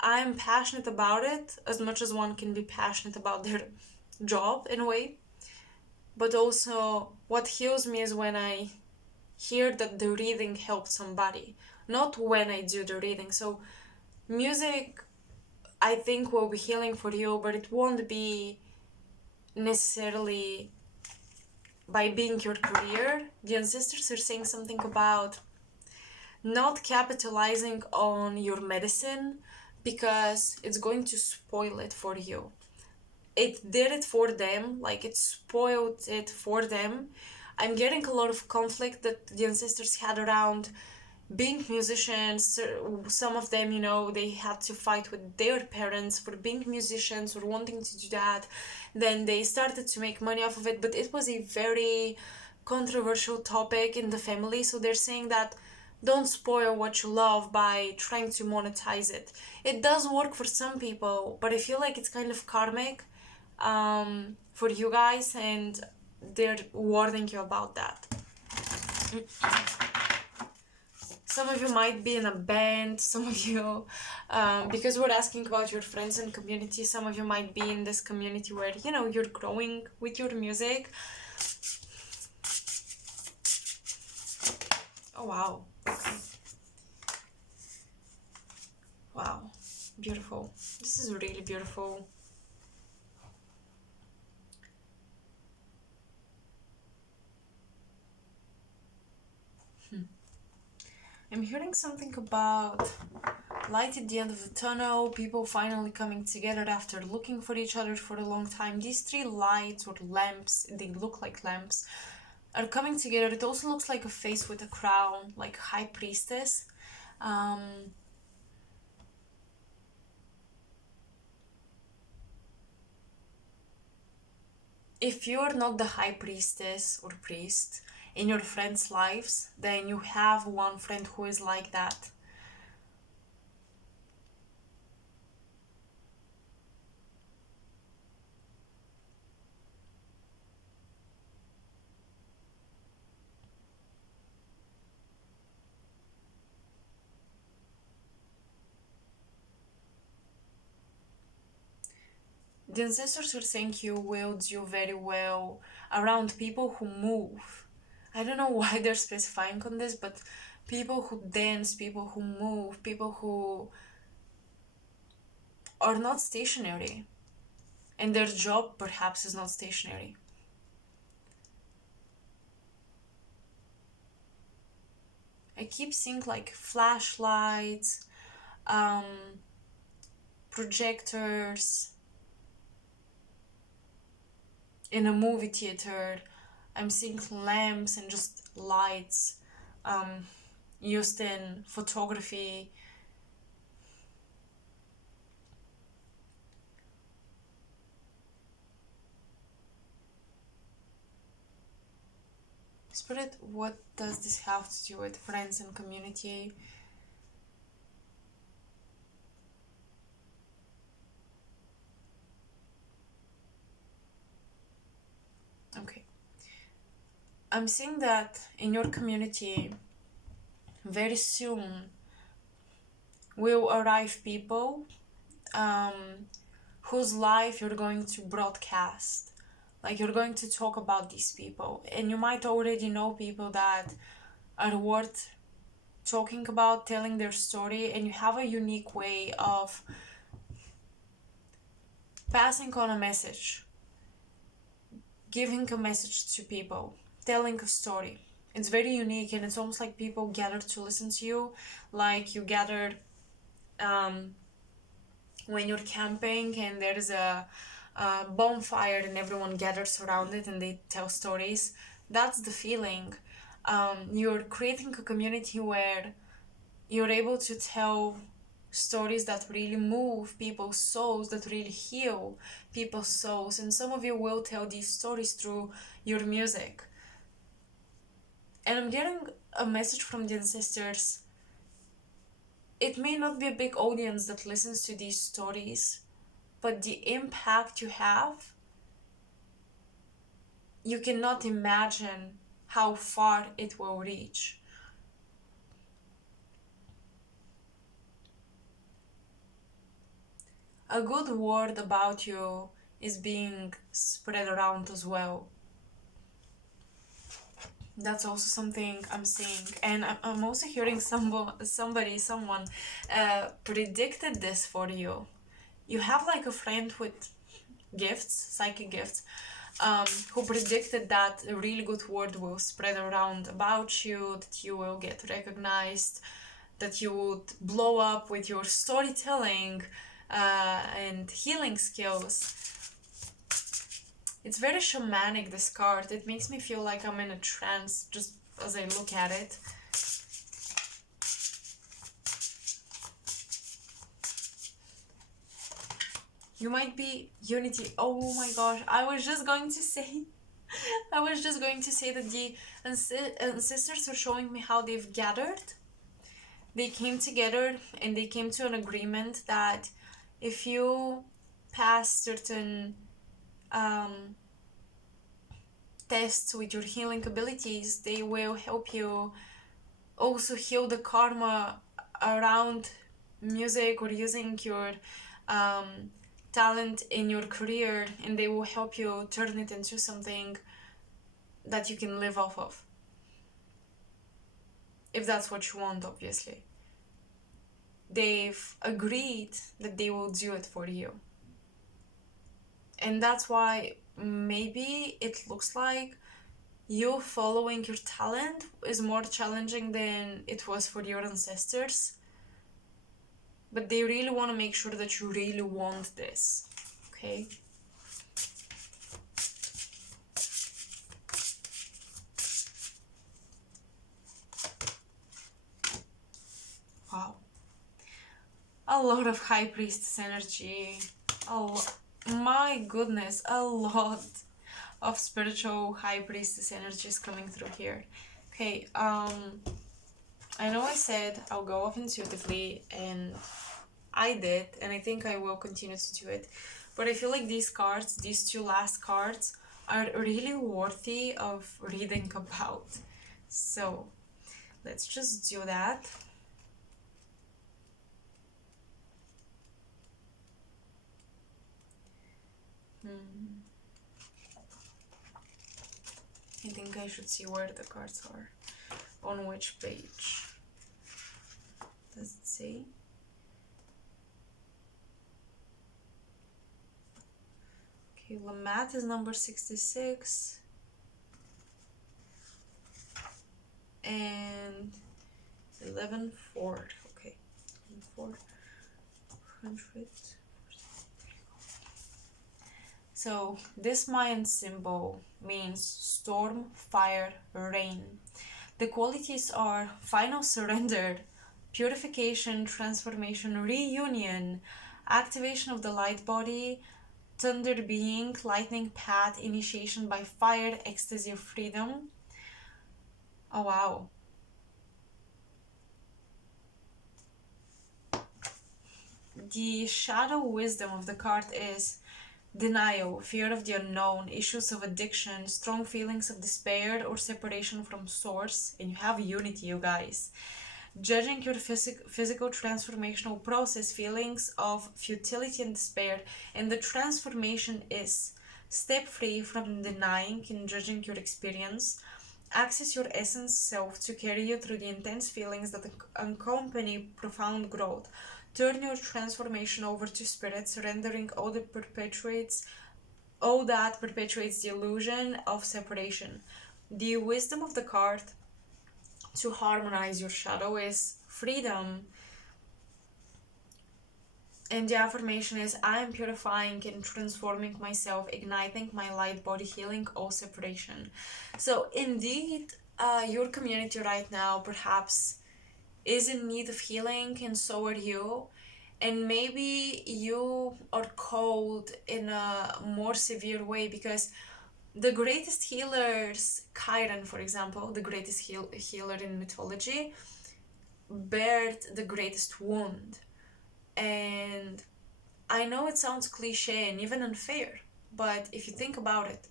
I'm passionate about it as much as one can be passionate about their job in a way. But also, what heals me is when I hear that the reading helped somebody, not when I do the reading. So, music, I think, will be healing for you, but it won't be necessarily by being your career. The ancestors are saying something about not capitalizing on your medicine because it's going to spoil it for you. It did it for them, like it spoiled it for them. I'm getting a lot of conflict that the ancestors had around being musicians. Some of them, you know, they had to fight with their parents for being musicians or wanting to do that. Then they started to make money off of it, but it was a very controversial topic in the family. So they're saying that don't spoil what you love by trying to monetize it. It does work for some people, but I feel like it's kind of karmic for you guys, and they're warning you about that. Some of you might be in a band, some of you, because we're asking about your friends and community, some of you might be in this community where, you know, you're growing with your music. Oh, wow. Okay. Wow. Beautiful. This is really beautiful. I'm hearing something about light at the end of the tunnel, people finally coming together after looking for each other for a long time. These three lights or lamps, they look like lamps, are coming together. It also looks like a face with a crown, like high priestess. If you're not the high priestess or priest in your friends' lives, then you have one friend who is like that. The ancestors are saying you will do very well around people who move. I don't know why they're specifying on this, but people who dance, people who move, people who are not stationary. And their job perhaps is not stationary. I keep seeing like flashlights, projectors in a movie theater. I'm seeing lamps and just lights used in photography. Spirit, what does this have to do with friends and community? Okay. I'm seeing that in your community, very soon will arrive people whose life you're going to broadcast. Like you're going to talk about these people. And you might already know people that are worth talking about, telling their story, and you have a unique way of passing on a message, giving a message to people, telling a story. It's very unique, and it's almost like people gather to listen to you, like you gathered when you're camping and there's a bonfire and everyone gathers around it and they tell stories. That's the feeling. You're creating a community where you're able to tell stories that really move people's souls, that really heal people's souls. And some of you will tell these stories through your music. And I'm getting a message from the ancestors. It may not be a big audience that listens to these stories, but the impact you have, you cannot imagine how far it will reach. A good word about you is being spread around as well. That's also something I'm seeing. And I'm also hearing someone predicted this for you. You have like a friend with gifts, psychic gifts, who predicted that a really good word will spread around about you, that you will get recognized, that you would blow up with your storytelling and healing skills. It's very shamanic, this card. It makes me feel like I'm in a trance just as I look at it. You might be unity. Oh my gosh, I was just going to say that the ancestors are showing me how they've gathered. They came together and they came to an agreement that if you pass certain tests with your healing abilities, they will help you also heal the karma around music or using your talent in your career, and they will help you turn it into something that you can live off of. If that's what you want, obviously. They've agreed that they will do it for you. And that's why maybe it looks like you following your talent is more challenging than it was for your ancestors. But they really want to make sure that you really want this, okay? Wow. A lot of High Priestess energy. My goodness, a lot of spiritual High Priestess energy is coming through here. Okay, I know I said I'll go off intuitively, and I did, and I think I will continue to do it. But I feel like these cards, these two last cards, are really worthy of reading about. So let's just do that. I think I should see where the cards are. On which page? Does it say? Okay, Lamat is number 66. And 11-4. Okay, 400. So this Mayan symbol means storm, fire, rain. The qualities are final surrender, purification, transformation, reunion, activation of the light body, thunder being, lightning path, initiation by fire, ecstasy of freedom. Oh wow. The shadow wisdom of the card is denial, fear of the unknown, issues of addiction, strong feelings of despair or separation from source, and you have unity, you guys. Judging your physical transformational process, feelings of futility and despair, and the transformation is step free from denying and judging your experience. Access your essence self to carry you through the intense feelings that accompany profound growth. Turn your transformation over to spirit, surrendering all that perpetuates the illusion of separation. The wisdom of the card to harmonize your shadow is freedom. And the affirmation is, I am purifying and transforming myself, igniting my light body healing, all separation. So indeed, your community right now perhaps is in need of healing, and so are you. And maybe you are called in a more severe way, because the greatest healers, Chiron, for example, the greatest healer in mythology, bared the greatest wound. And I know it sounds cliche and even unfair, but if you think about it,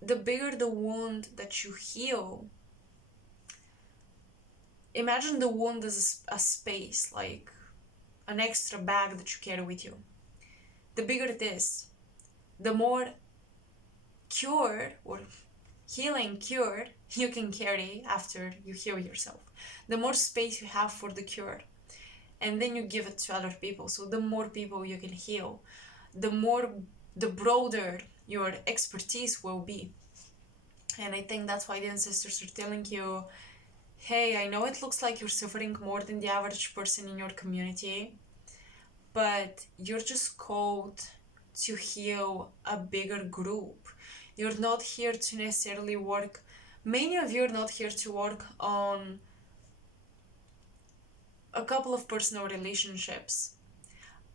the bigger the wound that you heal, imagine the wound as a space, like an extra bag that you carry with you. The bigger it is, the more cured or healing cured you can carry after you heal yourself. The more space you have for the cure, and then you give it to other people. So the more people you can heal, the broader your expertise will be. And I think that's why the ancestors are telling you, hey, I know it looks like you're suffering more than the average person in your community, but you're just called to heal a bigger group. You're not here to necessarily work, many of you are not here to work on a couple of personal relationships.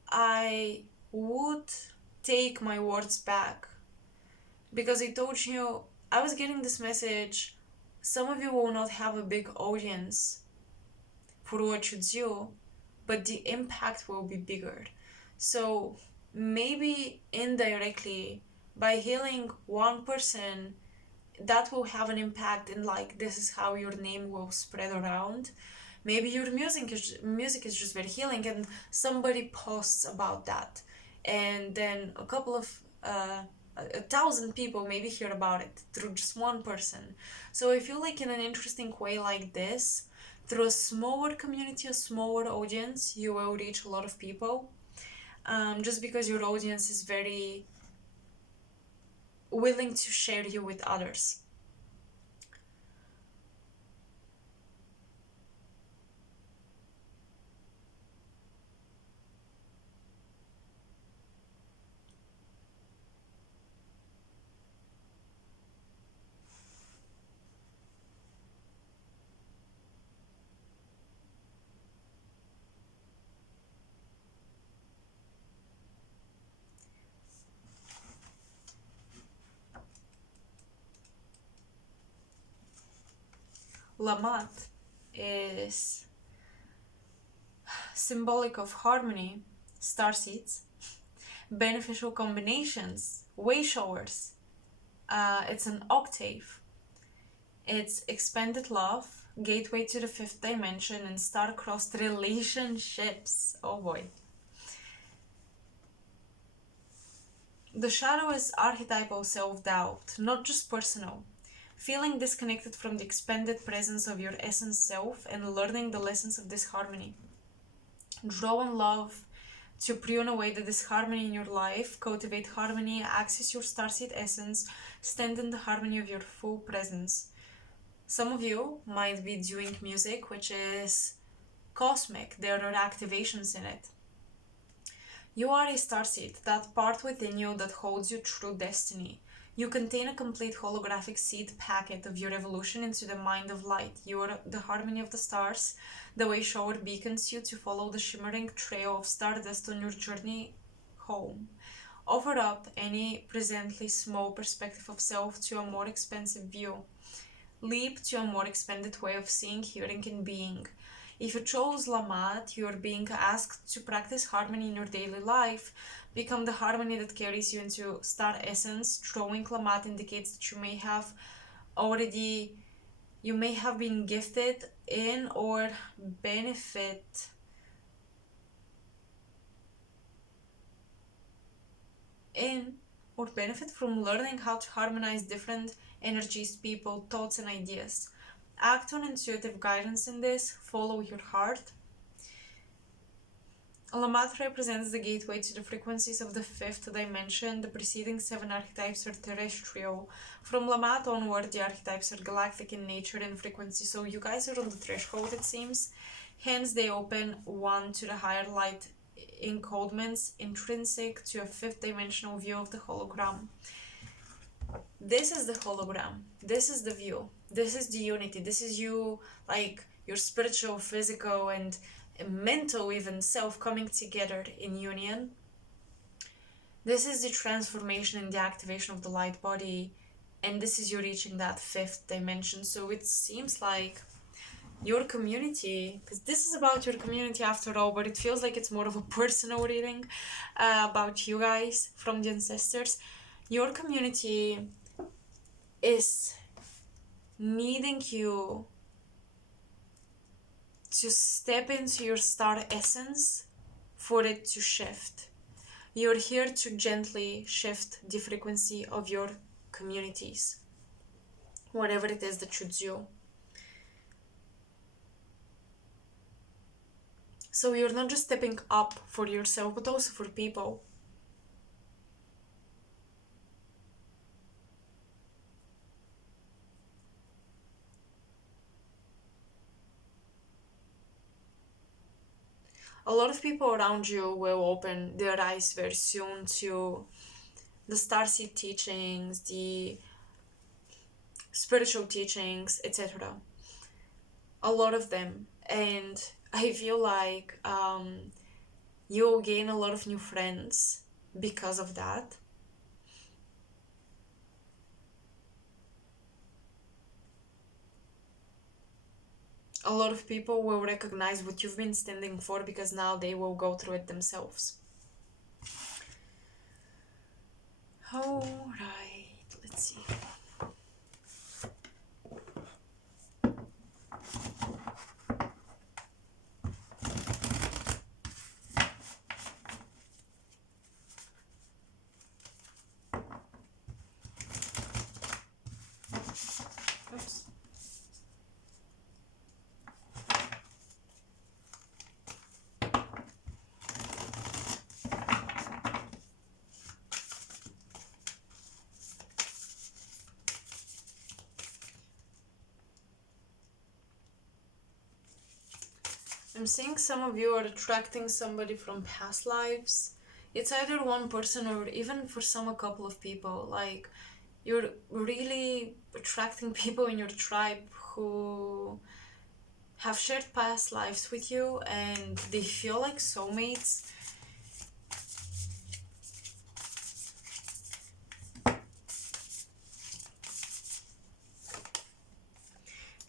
I would take my words back, because I told you, I was getting this message, some of you will not have a big audience for what you do, but the impact will be bigger. So maybe indirectly, by healing one person, that will have an impact, and like, this is how your name will spread around. Maybe your music is just very healing, and somebody posts about that, and then a couple of 1,000 people maybe hear about it through just one person. So I feel like in an interesting way like this, through a smaller community, a smaller audience, you will reach a lot of people, just because your audience is very willing to share you with others. Lamat is symbolic of harmony, starseeds, beneficial combinations, way showers. It's an octave. It's expanded love, gateway to the fifth dimension, and star-crossed relationships. Oh boy. The shadow is archetypal self-doubt, not just personal. Feeling disconnected from the expanded presence of your essence self and learning the lessons of disharmony. Draw on love to prune away the disharmony in your life, cultivate harmony, access your starseed essence, stand in the harmony of your full presence. Some of you might be doing music which is cosmic, there are activations in it. You are a starseed, that part within you that holds your true destiny. You contain a complete holographic seed packet of your evolution into the mind of light. You are the harmony of the stars. The way shower beacons you to follow the shimmering trail of stardust on your journey home. Offer up any presently small perspective of self to a more expansive view. Leap to a more expanded way of seeing, hearing, and being. If you chose Lamat, you are being asked to practice harmony in your daily life. Become the harmony that carries you into star essence. Drawing Lamat indicates that you may have been gifted in or benefit from learning how to harmonize different energies, people, thoughts, and ideas. Act on intuitive guidance in this. Follow your heart. Lamat represents the gateway to the frequencies of the fifth dimension. The preceding 7 archetypes are terrestrial. From Lamat onward, the archetypes are galactic in nature and frequency. So you guys are on the threshold, it seems. Hence, they open one to the higher light encodements intrinsic to a fifth dimensional view of the hologram. This is the hologram. This is the view. This is the unity. This is you, like your spiritual, physical, and mental even self coming together in union. This is the transformation and the activation of the light body, and this is you reaching that fifth dimension. So it seems like your community, because this is about your community after all, but it feels like it's more of a personal reading about you guys from the ancestors. Your community is needing you to step into your star essence for it to shift. You're here to gently shift the frequency of your communities, whatever it is that you do. So you're not just stepping up for yourself, but also for people. A lot of people around you will open their eyes very soon to the starseed teachings, the spiritual teachings, etc. A lot of them. And I feel like you'll gain a lot of new friends because of that. A lot of people will recognize what you've been standing for because now they will go through it themselves. Alright, let's see. Oops. I'm seeing some of you are attracting somebody from past lives. It's either one person or even for some a couple of people. Like you're really attracting people in your tribe who have shared past lives with you and they feel like soulmates.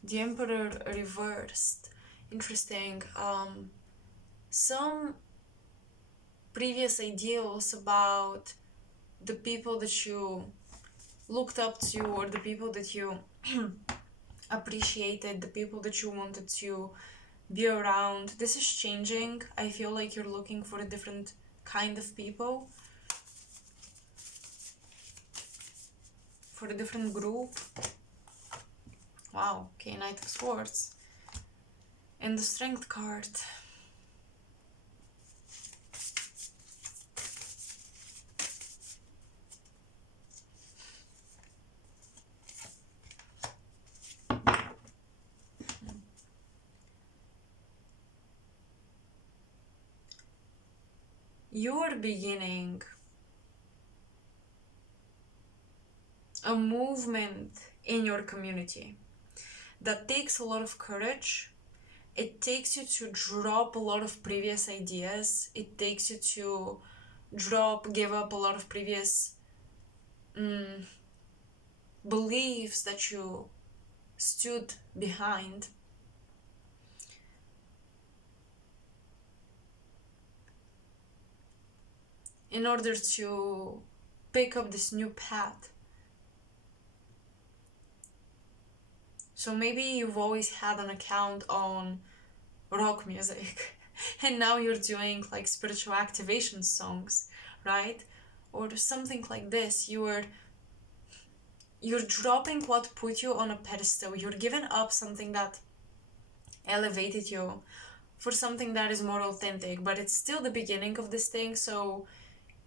The Emperor reversed. Interesting. Some previous ideals about the people that you looked up to or the people that you appreciated, the people that you wanted to be around, this is changing. I feel like you're looking for a different kind of people, for a different group. Wow, okay, Knight of Swords. And the Strength card. You're beginning a movement in your community that takes a lot of courage. It takes you to drop a lot of previous ideas. It takes you to give up a lot of previous beliefs that you stood behind. In order to pick up this new path. So maybe you've always had an account on rock music and now you're doing like spiritual activation songs, right? Or something like this. You're dropping what put you on a pedestal. You're giving up something that elevated you for something that is more authentic, but it's still the beginning of this thing. So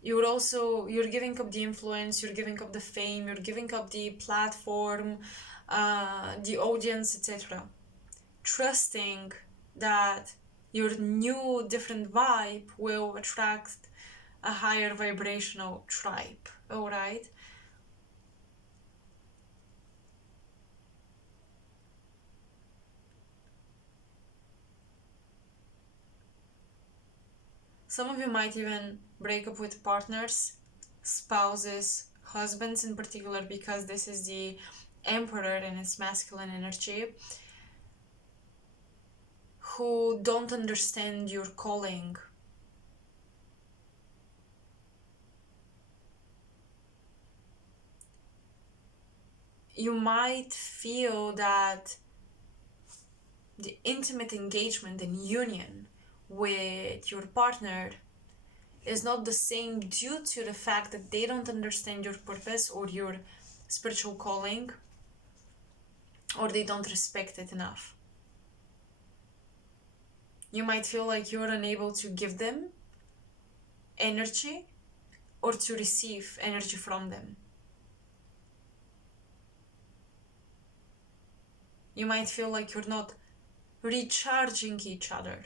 you're giving up the influence, you're giving up the fame, you're giving up the platform, the audience, etc. Trusting that your new different vibe will attract a higher vibrational tribe, all right? Some of you might even break up with partners, spouses, husbands in particular, because this is the emperor in its masculine energy, who don't understand your calling. You might feel that the intimate engagement and union with your partner is not the same due to the fact that they don't understand your purpose or your spiritual calling, or they don't respect it enough. You might feel like you're unable to give them energy or to receive energy from them. You might feel like you're not recharging each other.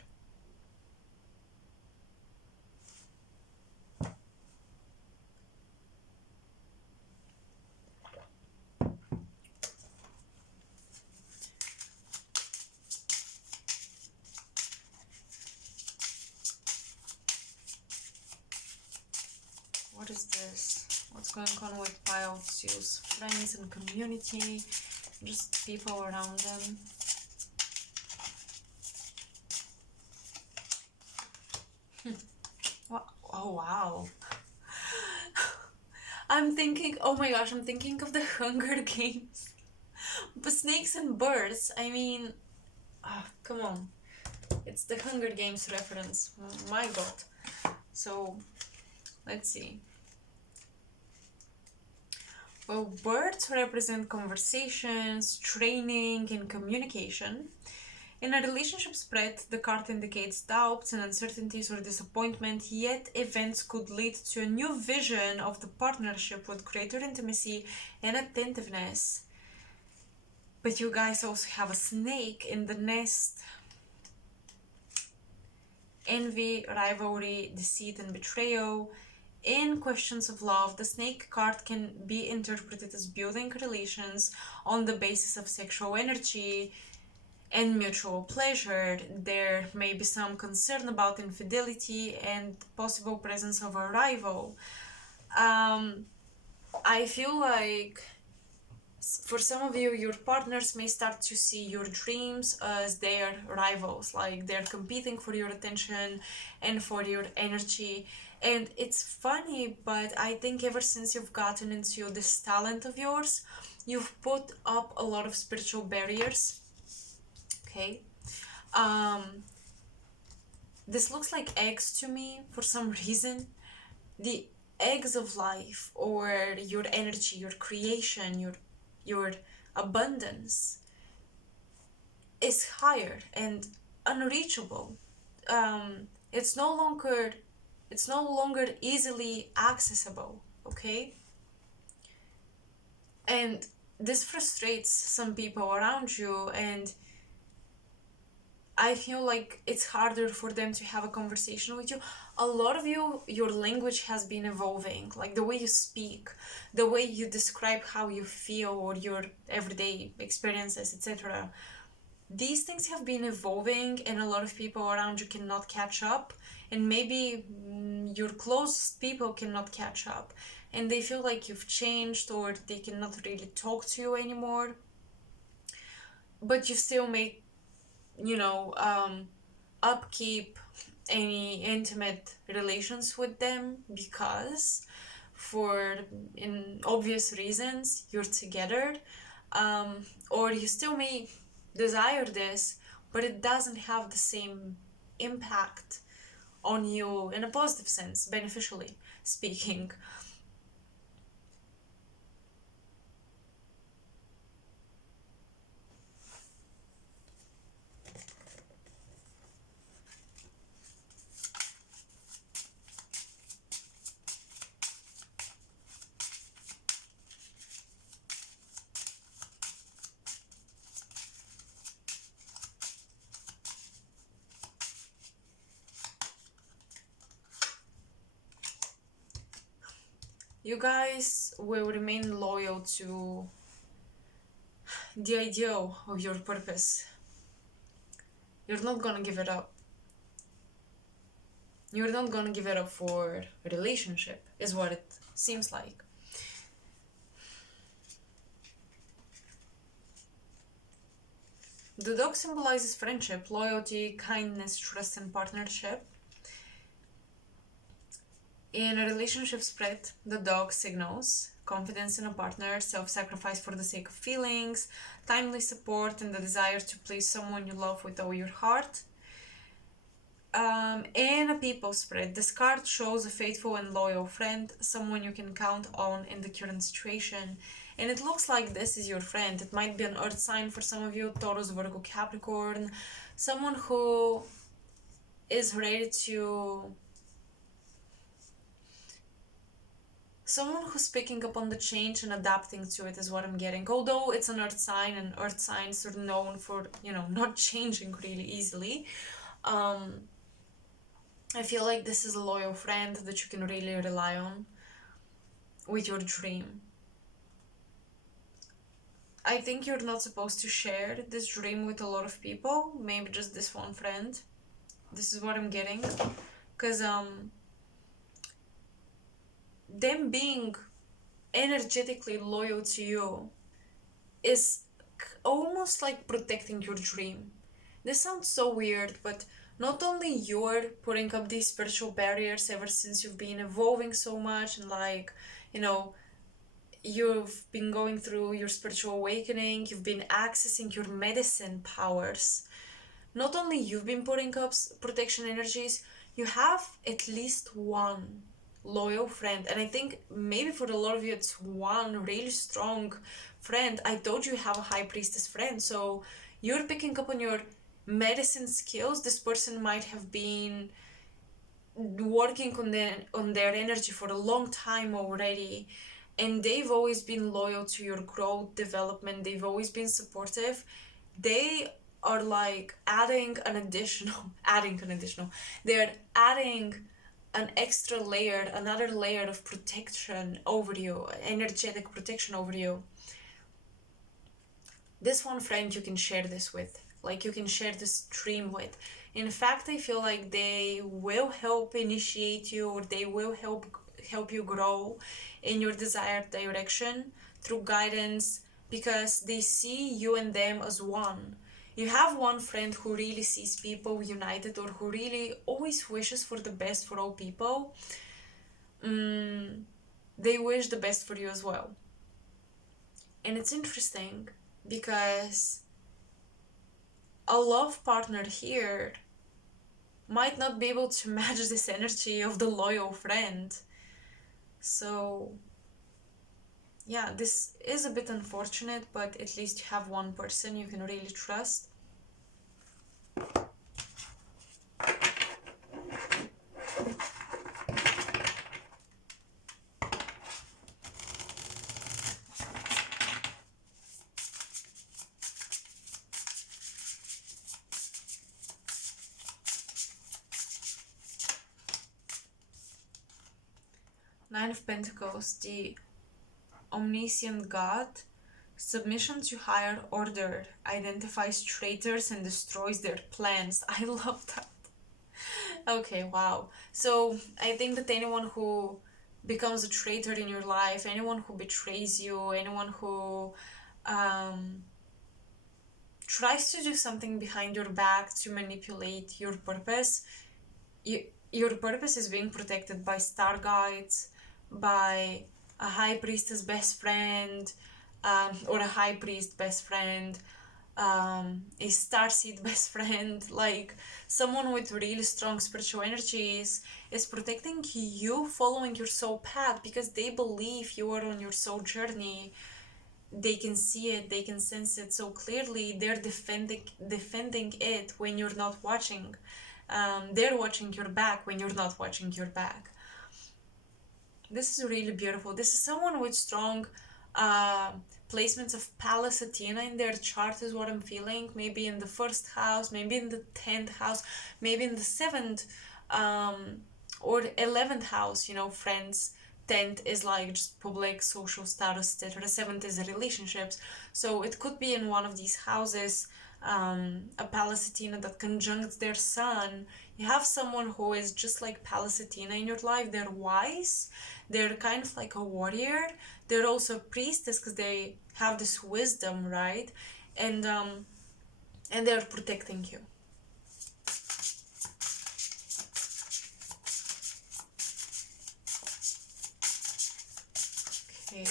What is this? What's going on with pile of Zeus? Friends and community, just people around them. Oh wow. I'm thinking, oh my gosh, I'm thinking of the Hunger Games. But snakes and birds, I mean, come on. It's the Hunger Games reference. Oh my god. So, let's see. Well, birds represent conversations, training, and communication. In a relationship spread, the card indicates doubts and uncertainties or disappointment, yet events could lead to a new vision of the partnership with greater intimacy and attentiveness. But you guys also have a snake in the nest. Envy, rivalry, deceit, and betrayal. In questions of love, the snake card can be interpreted as building relations on the basis of sexual energy and mutual pleasure. There may be some concern about infidelity and possible presence of a rival. I feel like for some of you, your partners may start to see your dreams as their rivals, like they're competing for your attention and for your energy. And it's funny, but I think ever since you've gotten into this talent of yours, you've put up a lot of spiritual barriers. Okay. This looks like eggs to me for some reason. The eggs of life, or your energy, your creation, your abundance is higher and unreachable. It's no longer easily accessible, okay? And this frustrates some people around you, and I feel like it's harder for them to have a conversation with you. A lot of you, your language has been evolving, like the way you speak, the way you describe how you feel or your everyday experiences, etc. These things have been evolving, and a lot of people around you cannot catch up, and maybe your closest people cannot catch up, and they feel like you've changed or they cannot really talk to you anymore. But you still make upkeep any intimate relations with them, because for in obvious reasons you're together, or you still may desire this, but it doesn't have the same impact on you in a positive sense, beneficially speaking. You guys will remain loyal to the ideal of your purpose. You're not gonna give it up. You're not gonna give it up for a relationship, is what it seems like. The dog symbolizes friendship, loyalty, kindness, trust, and partnership. In a relationship spread, the dog signals confidence in a partner, self-sacrifice for the sake of feelings, timely support, and the desire to please someone you love with all your heart. In a people spread, this card shows a faithful and loyal friend, someone you can count on in the current situation. And it looks like this is your friend. It might be an earth sign for some of you, Taurus, Virgo, Capricorn, someone who is ready to... Someone who's picking up on the change and adapting to it is what I'm getting. Although it's an earth sign, and earth signs are known for, not changing really easily. I feel like this is a loyal friend that you can really rely on with your dream. I think you're not supposed to share this dream with a lot of people, maybe just this one friend. This is what I'm getting. Because them being energetically loyal to you is almost like protecting your dream. This sounds so weird, but not only you're putting up these spiritual barriers ever since you've been evolving so much and you've been going through your spiritual awakening, you've been accessing your medicine powers. Not only you've been putting up protection energies, you have at least one loyal friend. And I think maybe for a lot of you it's one really strong friend. I told you have a high priestess friend, so you're picking up on your medicine skills. This person might have been working on their energy for a long time already, and they've always been loyal to your growth, development. They've always been supportive. They are like adding an additional they're adding an extra layer, another layer of protection over you, energetic protection over you. This one friend you can share this with, like you can share this dream with. In fact, I feel like they will help initiate you, or they will help you grow in your desired direction through guidance, because they see you and them as one. You have one friend who really sees people united, or who really always wishes for the best for all people. They wish the best for you as well. And it's interesting because a love partner here might not be able to match this energy of the loyal friend. So yeah, this is a bit unfortunate, but at least you have one person you can really trust. Nine of Pentacles, the omniscient God. Submission to higher order identifies traitors and destroys their plans. I love that. Okay, wow. So I think that anyone who becomes a traitor in your life, anyone who betrays you, anyone who tries to do something behind your back to manipulate your purpose, your purpose is being protected by star guides, by a high priestess best friend, or a high priest best friend, a starseed best friend, like someone with really strong spiritual energies is protecting you, following your soul path, because they believe you are on your soul journey. They can see it, they can sense it so clearly. They're defending it when you're not watching. They're watching your back when you're not watching your back. This is really beautiful. This is someone with strong placements of Pallas Athena in their chart is what I'm feeling. Maybe in the first house, maybe in the 10th house, maybe in the 7th or 11th house, friends. 10th is like just public social status, etc. 7th is relationships. So it could be in one of these houses, a Palestina that conjuncts their sun. You have someone who is just like Palestina in your life. They're wise, they're kind of like a warrior, they're also a priestess because they have this wisdom, right? And they're protecting you. Okay.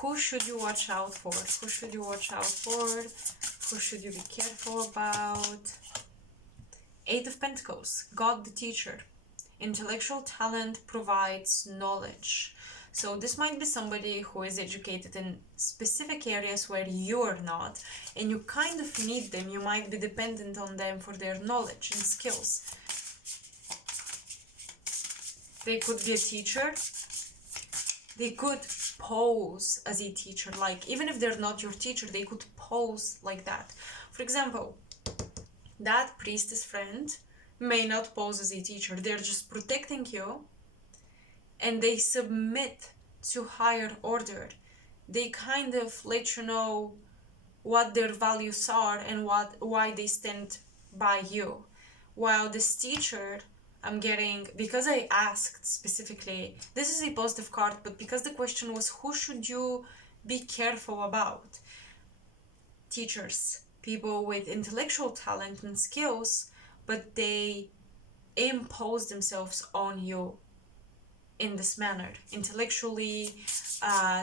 Who should you watch out for? Who should you watch out for? Who should you be careful about? Eight of Pentacles, God the teacher. Intellectual talent provides knowledge. So this might be somebody who is educated in specific areas where you're not, and you kind of need them. You might be dependent on them for their knowledge and skills. They could be a teacher. They could pose as a teacher, like even if they're not your teacher, they could pose like that. For example, that priestess friend may not pose as a teacher, they're just protecting you, and they submit to higher order. They kind of let you know what their values are and why they stand by you. While this teacher, I'm getting, because I asked specifically, this is a positive card, but because the question was who should you be careful about? Teachers, people with intellectual talent and skills, but they impose themselves on you in this manner, intellectually,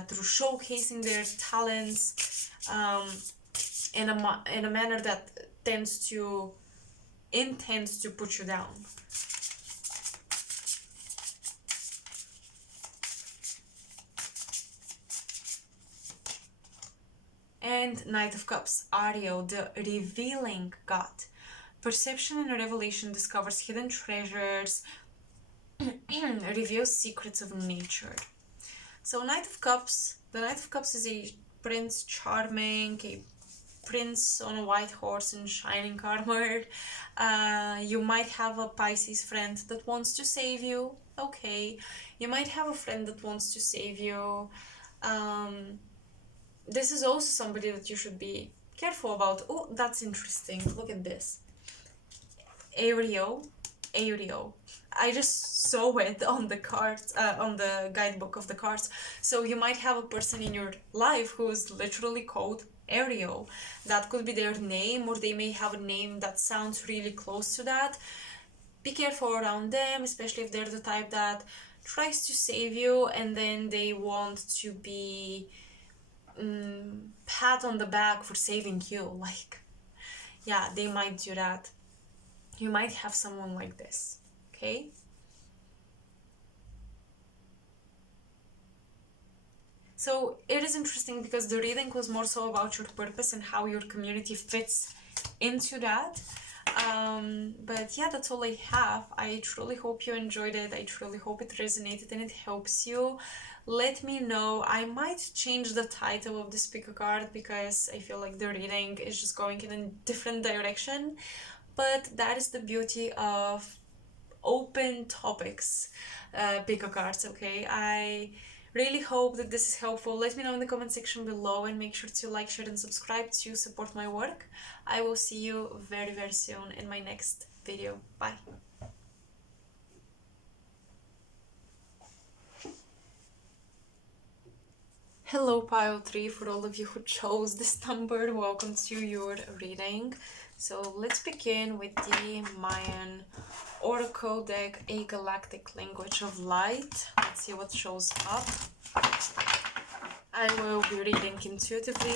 through showcasing their talents, in a manner that intends to put you down. And Knight of Cups, Ariel, the revealing God. Perception and revelation discovers hidden treasures, reveals secrets of nature. So Knight of Cups, the Knight of Cups is a Prince Charming, a prince on a white horse in shining armor. You might have a Pisces friend that wants to save you. Okay. You might have a friend that wants to save you. This is also somebody that you should be careful about. Oh, that's interesting. Look at this. Ariel. I just saw it on the cards, on the guidebook of the cards. So you might have a person in your life who is literally called Ariel. That could be their name, or they may have a name that sounds really close to that. Be careful around them, especially if they're the type that tries to save you and then they want to be pat on the back for saving you. Like, yeah, they might do that. You might have someone like this, okay? So it is interesting because the reading was more so about your purpose and how your community fits into that. But yeah, that's all I have. I truly hope you enjoyed it. I truly hope it resonated and it helps you. Let me know. I might change the title of this pick a card because I feel like the reading is just going in a different direction. But that is the beauty of open topics, pick a cards, okay? I really hope that this is helpful. Let me know in the comment section below and make sure to like, share and subscribe to support my work. I will see you very, very soon in my next video. Bye. Hello pile 3, for all of you who chose this number, welcome to your reading. So let's begin with the Mayan Oracle deck, A Galactic Language of Light. Let's see what shows up. I will be reading intuitively.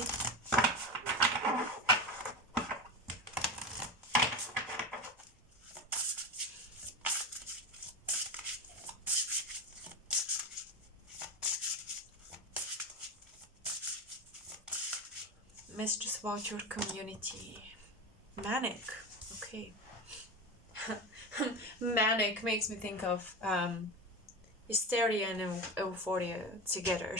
Messages about your community. Manic. Okay. Manic makes me think of hysteria and euphoria together.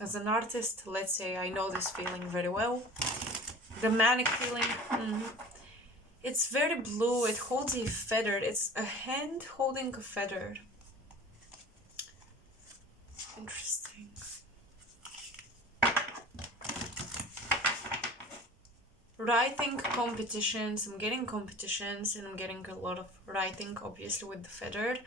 As an artist, let's say I know this feeling very well. The manic feeling. It's very blue. It holds a feather. It's a hand holding a feather. Interesting. Writing competitions. I'm getting competitions and I'm getting a lot of writing, obviously, with the feather.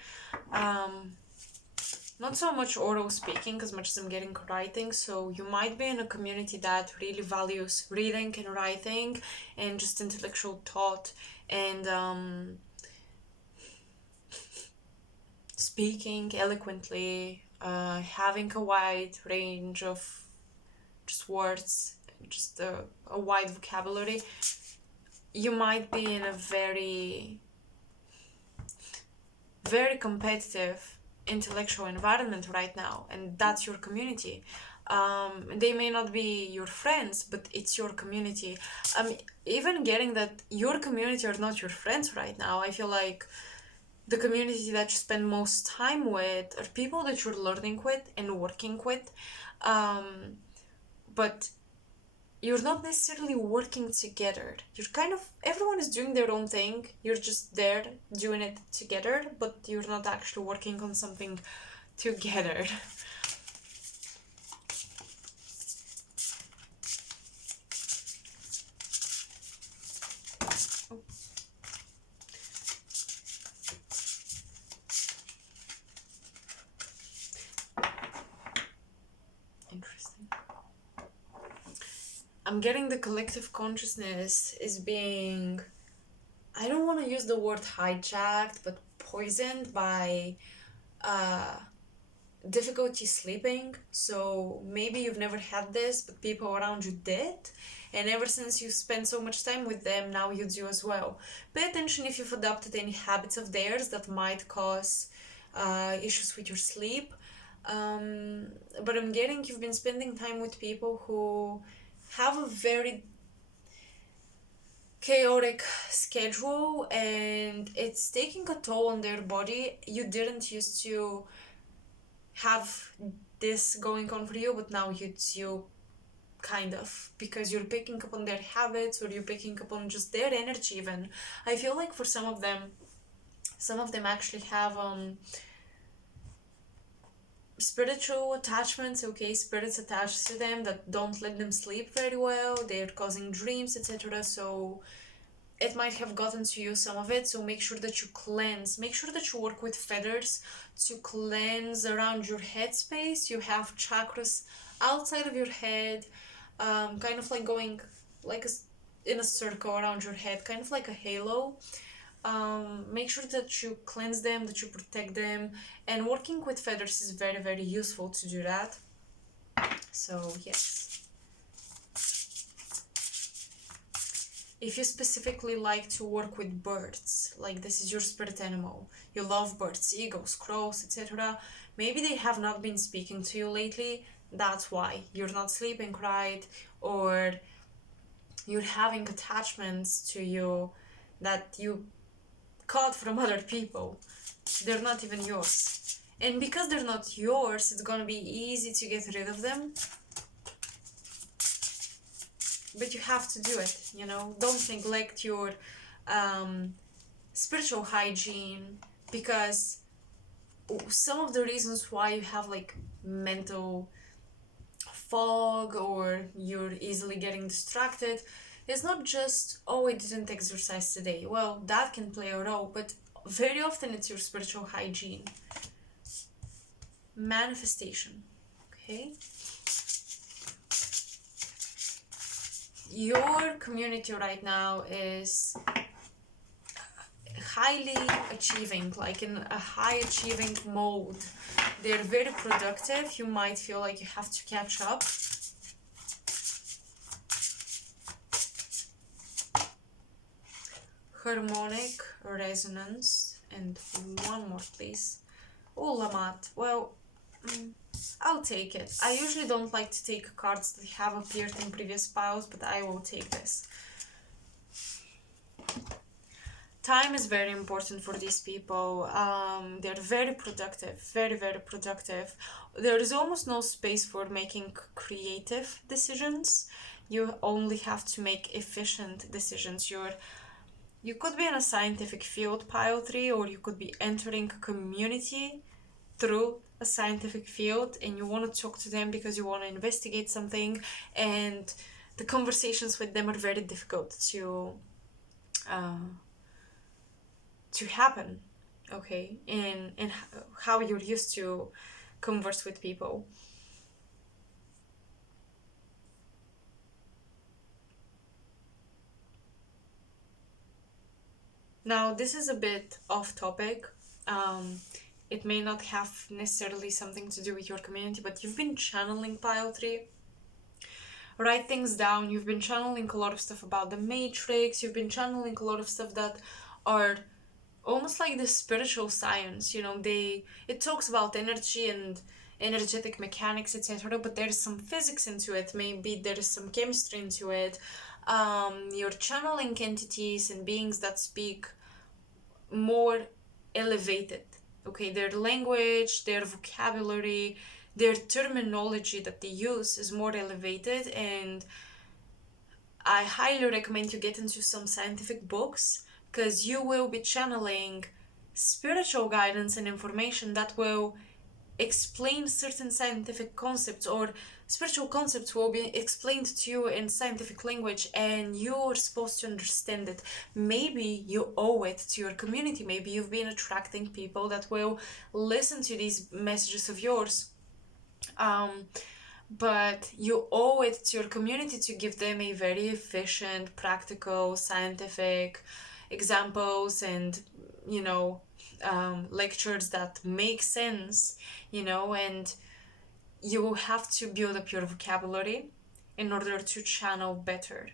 Not so much oral speaking as much as I'm getting writing. So you might be in a community that really values reading and writing and just intellectual thought and speaking eloquently, having a wide range of just words, just a wide vocabulary. You might be in a very, very competitive intellectual environment right now, and that's your community. They may not be your friends, but it's your community. Even getting that your community are not your friends right now, I feel like the community that you spend most time with are people that you're learning with and working with. But you're not necessarily working together. You're kind of, everyone is doing their own thing. You're just there doing it together, but you're not actually working on something together. Oh. Interesting. I'm getting the collective consciousness is being, I don't want to use the word hijacked, but poisoned by difficulty sleeping. So maybe you've never had this, but people around you did. And ever since you spend so much time with them, now you do as well. Pay attention if you've adopted any habits of theirs that might cause issues with your sleep. But I'm getting you've been spending time with people who have a very chaotic schedule and it's taking a toll on their body. You didn't used to have this going on for you, but now you do, kind of, because you're picking up on their habits or you're picking up on just their energy even. I feel like for some of them actually have spiritual attachments, okay, spirits attached to them that don't let them sleep very well, they're causing dreams, etc. So it might have gotten to you, some of it. So make sure that you cleanse, make sure that you work with feathers to cleanse around your head space. You have chakras outside of your head, kind of like going like in a circle around your head, kind of like a halo. Make sure that you cleanse them, that you protect them, and working with feathers is very, very useful to do that. So yes. If you specifically like to work with birds, like this is your spirit animal, you love birds, eagles, crows, etc., maybe they have not been speaking to you lately, that's why you're not sleeping right, or you're having attachments to you that you caught from other people. They're not even yours. And because they're not yours, it's gonna be easy to get rid of them. But you have to do it, you know? Don't neglect your spiritual hygiene, because some of the reasons why you have like mental fog or you're easily getting distracted is not just, oh, I didn't exercise today. Well, that can play a role, but very often it's your spiritual hygiene. Manifestation, okay? Your community right now is highly achieving, like in a high achieving mode. They're very productive. You might feel like you have to catch up. Harmonic resonance. And one more, please. Oh, Lamat. Well, I'll take it. I usually don't like to take cards that have appeared in previous piles, but I will take this. Time is very important for these people. They're very productive, very, very productive. There is almost no space for making creative decisions. You only have to make efficient decisions. You could be in a scientific field, pile 3, or you could be entering a community through a scientific field, and you want to talk to them because you want to investigate something, and the conversations with them are very difficult to happen, okay, in how you're used to converse with people. Now, this is a bit off topic. It may not have necessarily something to do with your community, but you've been channeling pile 3. Write things down. You've been channeling a lot of stuff about the matrix. You've been channeling a lot of stuff that are almost like the spiritual science. It talks about energy and energetic mechanics, etc., but there's some physics into it. Maybe there is some chemistry into it. You're channeling entities and beings that speak more elevated, okay? Their language, their vocabulary, their terminology that they use is more elevated, and I highly recommend you get into some scientific books, because you will be channeling spiritual guidance and information that will explain certain scientific concepts, or spiritual concepts will be explained to you in scientific language, and you're supposed to understand it. Maybe you owe it to your community. Maybe you've been attracting people that will listen to these messages of yours, but you owe it to your community to give them a very efficient, practical, scientific examples and lectures that make sense, and you have to build up your vocabulary in order to channel better.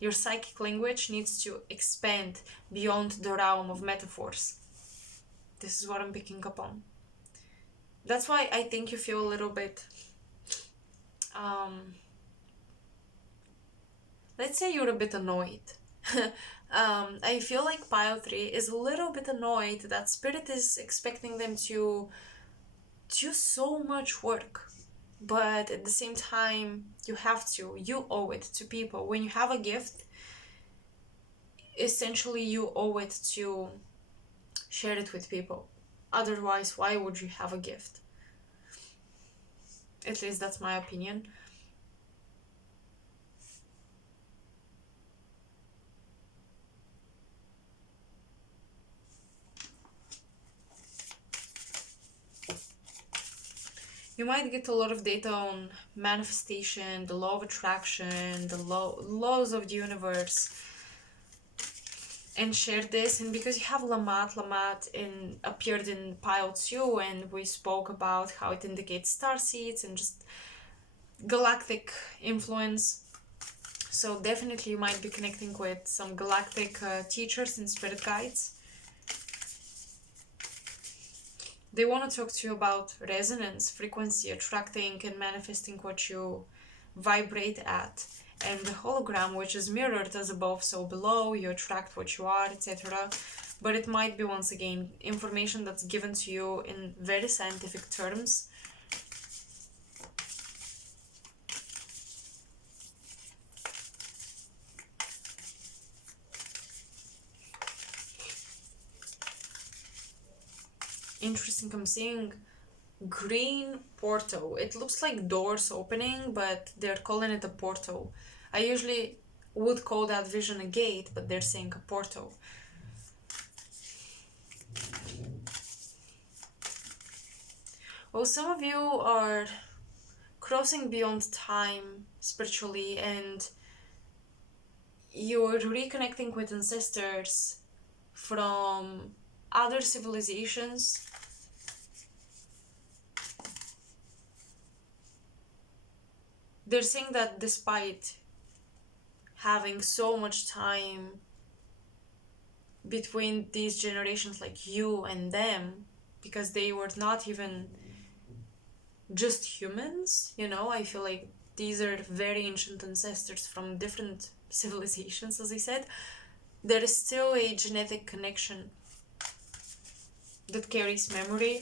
Your psychic language needs to expand beyond the realm of metaphors. This is what I'm picking up on. That's why I think you feel a little bit let's say you're a bit annoyed. I feel like pile 3 is a little bit annoyed that spirit is expecting them to do so much work, but at the same time you owe it to people. When you have a gift, essentially you owe it to share it with people. Otherwise, why would you have a gift? At least that's my opinion. You might get a lot of data on manifestation, the law of attraction, the laws of the universe, and share this. And because you have Lamat appeared in pile 2, and we spoke about how it indicates star seeds and just galactic influence. So definitely you might be connecting with some galactic teachers and spirit guides. They want to talk to you about resonance, frequency, attracting and manifesting what you vibrate at. And the hologram, which is mirrored as above, so below, you attract what you are, etc. But it might be, once again, information that's given to you in very scientific terms. Interesting, I'm seeing green portal. It looks like doors opening, but they're calling it a portal. I usually would call that vision a gate, but they're saying a portal. Well, some of you are crossing beyond time spiritually, and you're reconnecting with ancestors from other civilizations. They're saying that despite having so much time between these generations, like you and them, because they were not even just humans, I feel like these are very ancient ancestors from different civilizations, as I said. There is still a genetic connection that carries memory.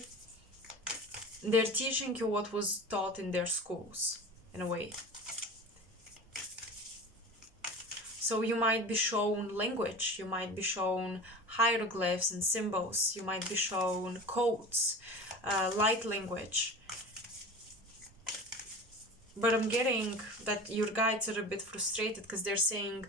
They're teaching you what was taught in their schools, in a way. So So you might be shown language, you might be shown hieroglyphs and symbols, you might be shown codes, light language. But I'm getting that your guides are a bit frustrated because they're saying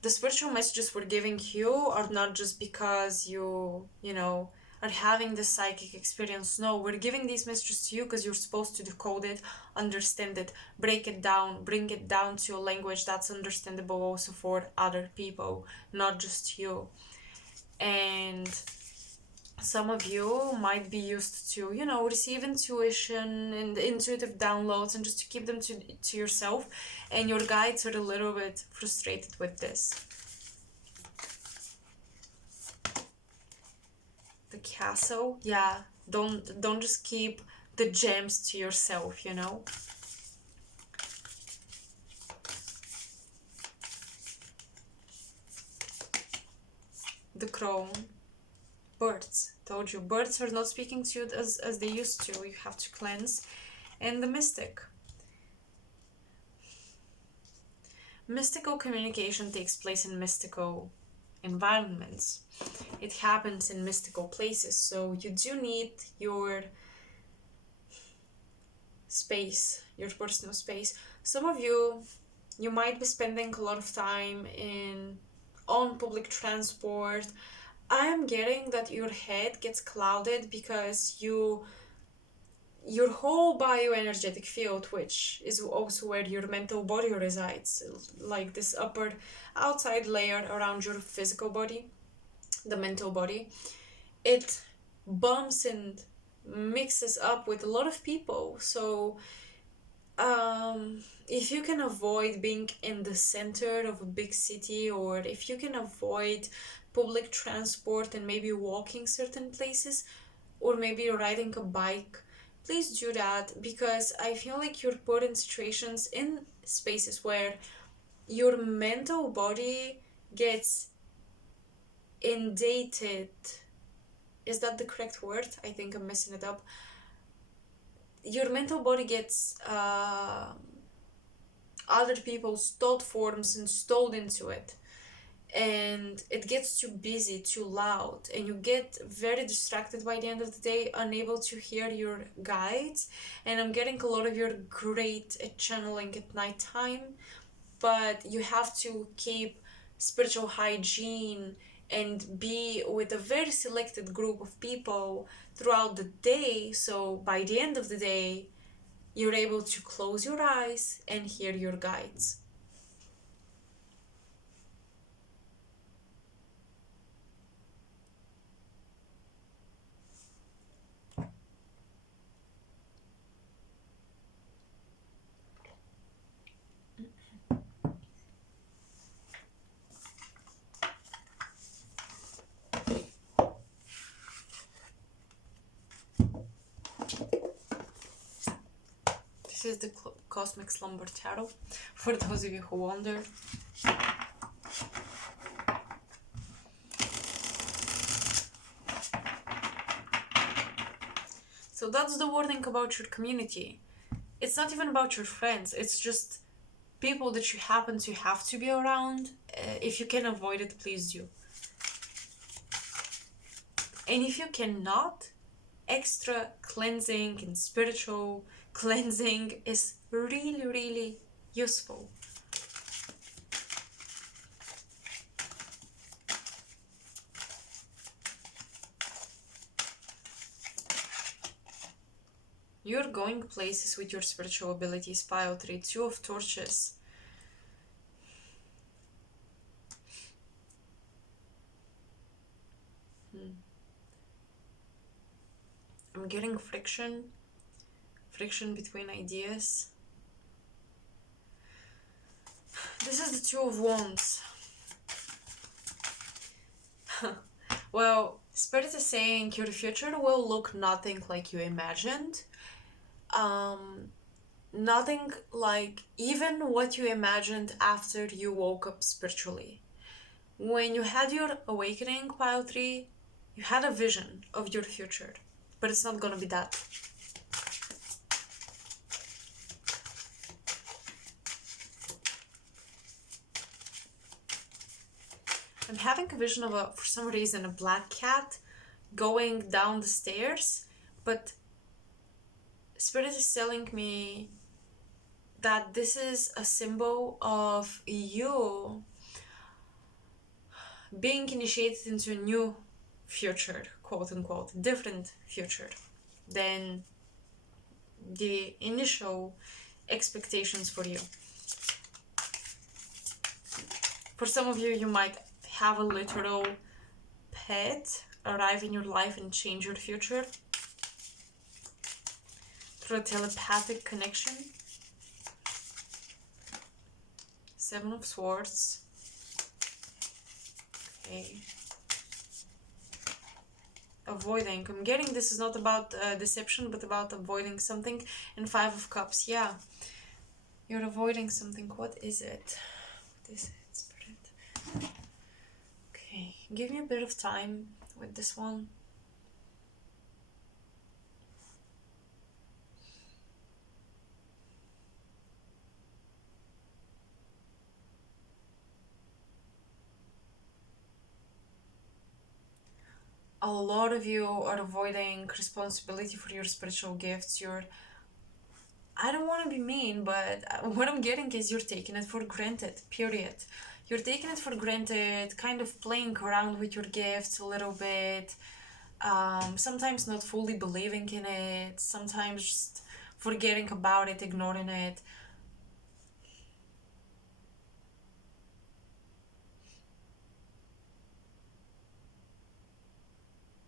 the spiritual messages we're giving you are not just because you know, are having this psychic experience. No, we're giving these messages to you because you're supposed to decode it, understand it, break it down, bring it down to a language that's understandable also for other people, not just you. And some of you might be used to, you know, receive intuition and intuitive downloads and just to keep them to yourself, and your guides are a little bit frustrated with this. The castle, yeah, don't just keep the gems to yourself, you know. The crown. Birds. Told you, birds are not speaking to you as they used to. You have to cleanse. And the mystic. Mystical communication takes place in mystical environments. It happens in mystical places. So you do need your space, your personal space. Some of you might be spending a lot of time on public transport. I am getting that your head gets clouded because your whole bioenergetic field, which is also where your mental body resides, like this upper outside layer around your physical body, the mental body, it bumps and mixes up with a lot of people. So if you can avoid being in the center of a big city, or if you can avoid public transport and maybe walking certain places, or maybe riding a bike, please do that, because I feel like you're put in situations, in spaces where your mental body gets inundated. Is that the correct word? I think I'm messing it up. Your mental body gets other people's thought forms installed into it, and it gets too busy, too loud, and you get very distracted by the end of the day, unable to hear your guides. And I'm getting a lot of your great at channeling at nighttime, but you have to keep spiritual hygiene and be with a very selected group of people throughout the day, so by the end of the day you're able to close your eyes and hear your guides. This is the Cosmic Slumber Tarot, for those of you who wonder. So that's the wording about your community. It's not even about your friends, it's just people that you happen to have to be around. If you can avoid it, please do. And if you cannot, extra cleansing and spiritual cleansing is really, really useful. You're going places with your spiritual abilities, pile 3, 2 of torches. I'm getting friction between ideas. This is the 2 of Wands. Well, Spirit is saying your future will look nothing like you imagined. Nothing like even what you imagined after you woke up spiritually. When you had your awakening, pile 3, you had a vision of your future, but it's not gonna be that. I'm having a vision of for some reason, a black cat going down the stairs, but Spirit is telling me that this is a symbol of you being initiated into a new future, quote unquote, different future than the initial expectations for you. For some of you, you might have a literal pet arrive in your life and change your future through a telepathic connection. Seven of Swords. Okay. Avoiding. I'm getting this is not about deception, but about avoiding something. And Five of Cups. Yeah. You're avoiding something. What is it? What is it, Spirit? Okay. Give me a bit of time with this one. A lot of you are avoiding responsibility for your spiritual gifts. I don't want to be mean, but what I'm getting is you're taking it for granted, period. You're taking it for granted, kind of playing around with your gifts a little bit, sometimes not fully believing in it, sometimes just forgetting about it, ignoring it.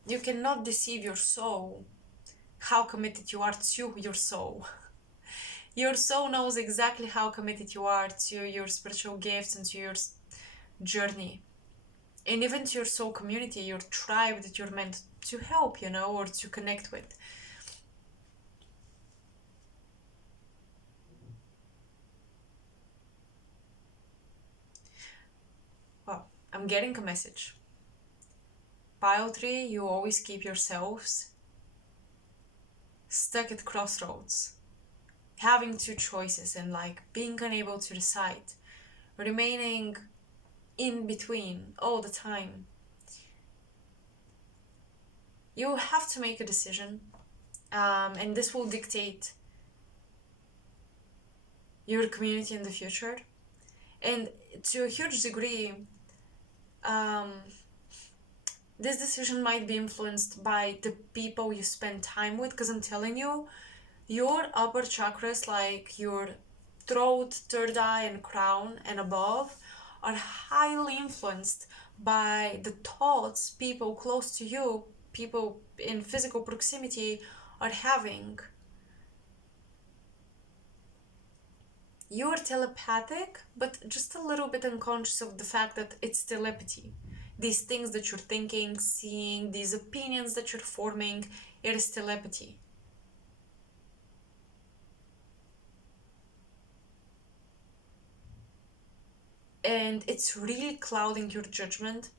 You cannot deceive your soul how committed you are to your soul. Your soul knows exactly how committed you are to your spiritual gifts and to your journey. And even to your soul community, your tribe that you're meant to help, or to connect with. Well, I'm getting a message. Pile 3, you always keep yourselves stuck at crossroads, having two choices and being unable to decide, remaining in between all the time. You have to make a decision, and this will dictate your community in the future. And to a huge degree, this decision might be influenced by the people you spend time with, because I'm telling you, your upper chakras, like your throat, third eye, and crown and above, are highly influenced by the thoughts people close to you, people in physical proximity, are having. You're telepathic, but just a little bit unconscious of the fact that it's telepathy. These things that you're thinking, seeing, these opinions that you're forming, it is telepathy. And it's really clouding your judgment.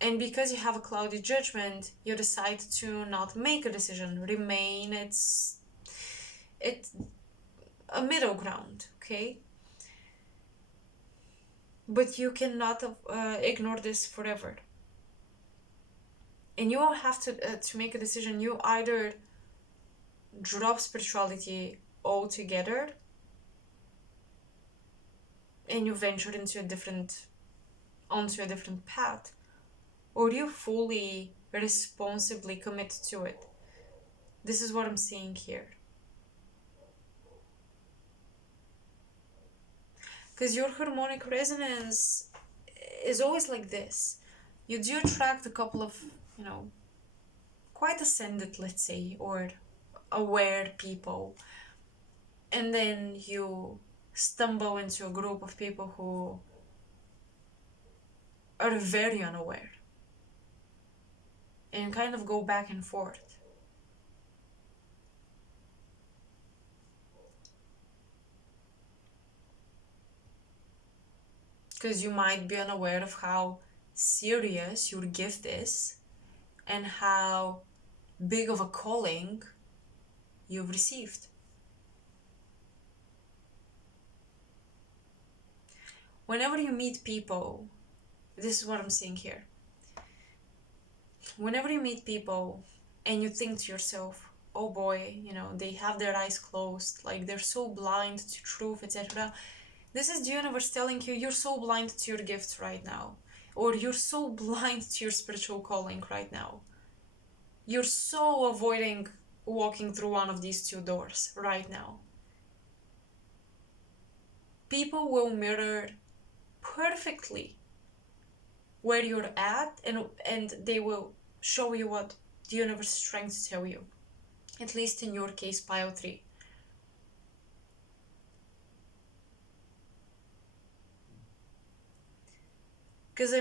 And because you have a cloudy judgment, you decide to not make a decision, remain. It's a middle ground, okay? But you cannot ignore this forever. And you will have to make a decision. You either drop spirituality altogether and you venture onto a different path, or you fully responsibly commit to it. This is what I'm seeing here. Because your harmonic resonance is always like this. You do attract a couple of, quite ascended, let's say, or aware people. And then you stumble into a group of people who are very unaware. And kind of go back and forth. Because you might be unaware of how serious your gift is and how big of a calling you've received. Whenever you meet people This is what I'm seeing here. Whenever you meet people and you think to yourself, oh boy, they have their eyes closed, like they're so blind to truth, etc. This is the universe telling you you're so blind to your gifts right now, or you're so blind to your spiritual calling right now. You're so avoiding walking through one of these two doors right now. People will mirror perfectly where you're at, and they will show you what the universe is trying to tell you. At least in your case, pile 3. Because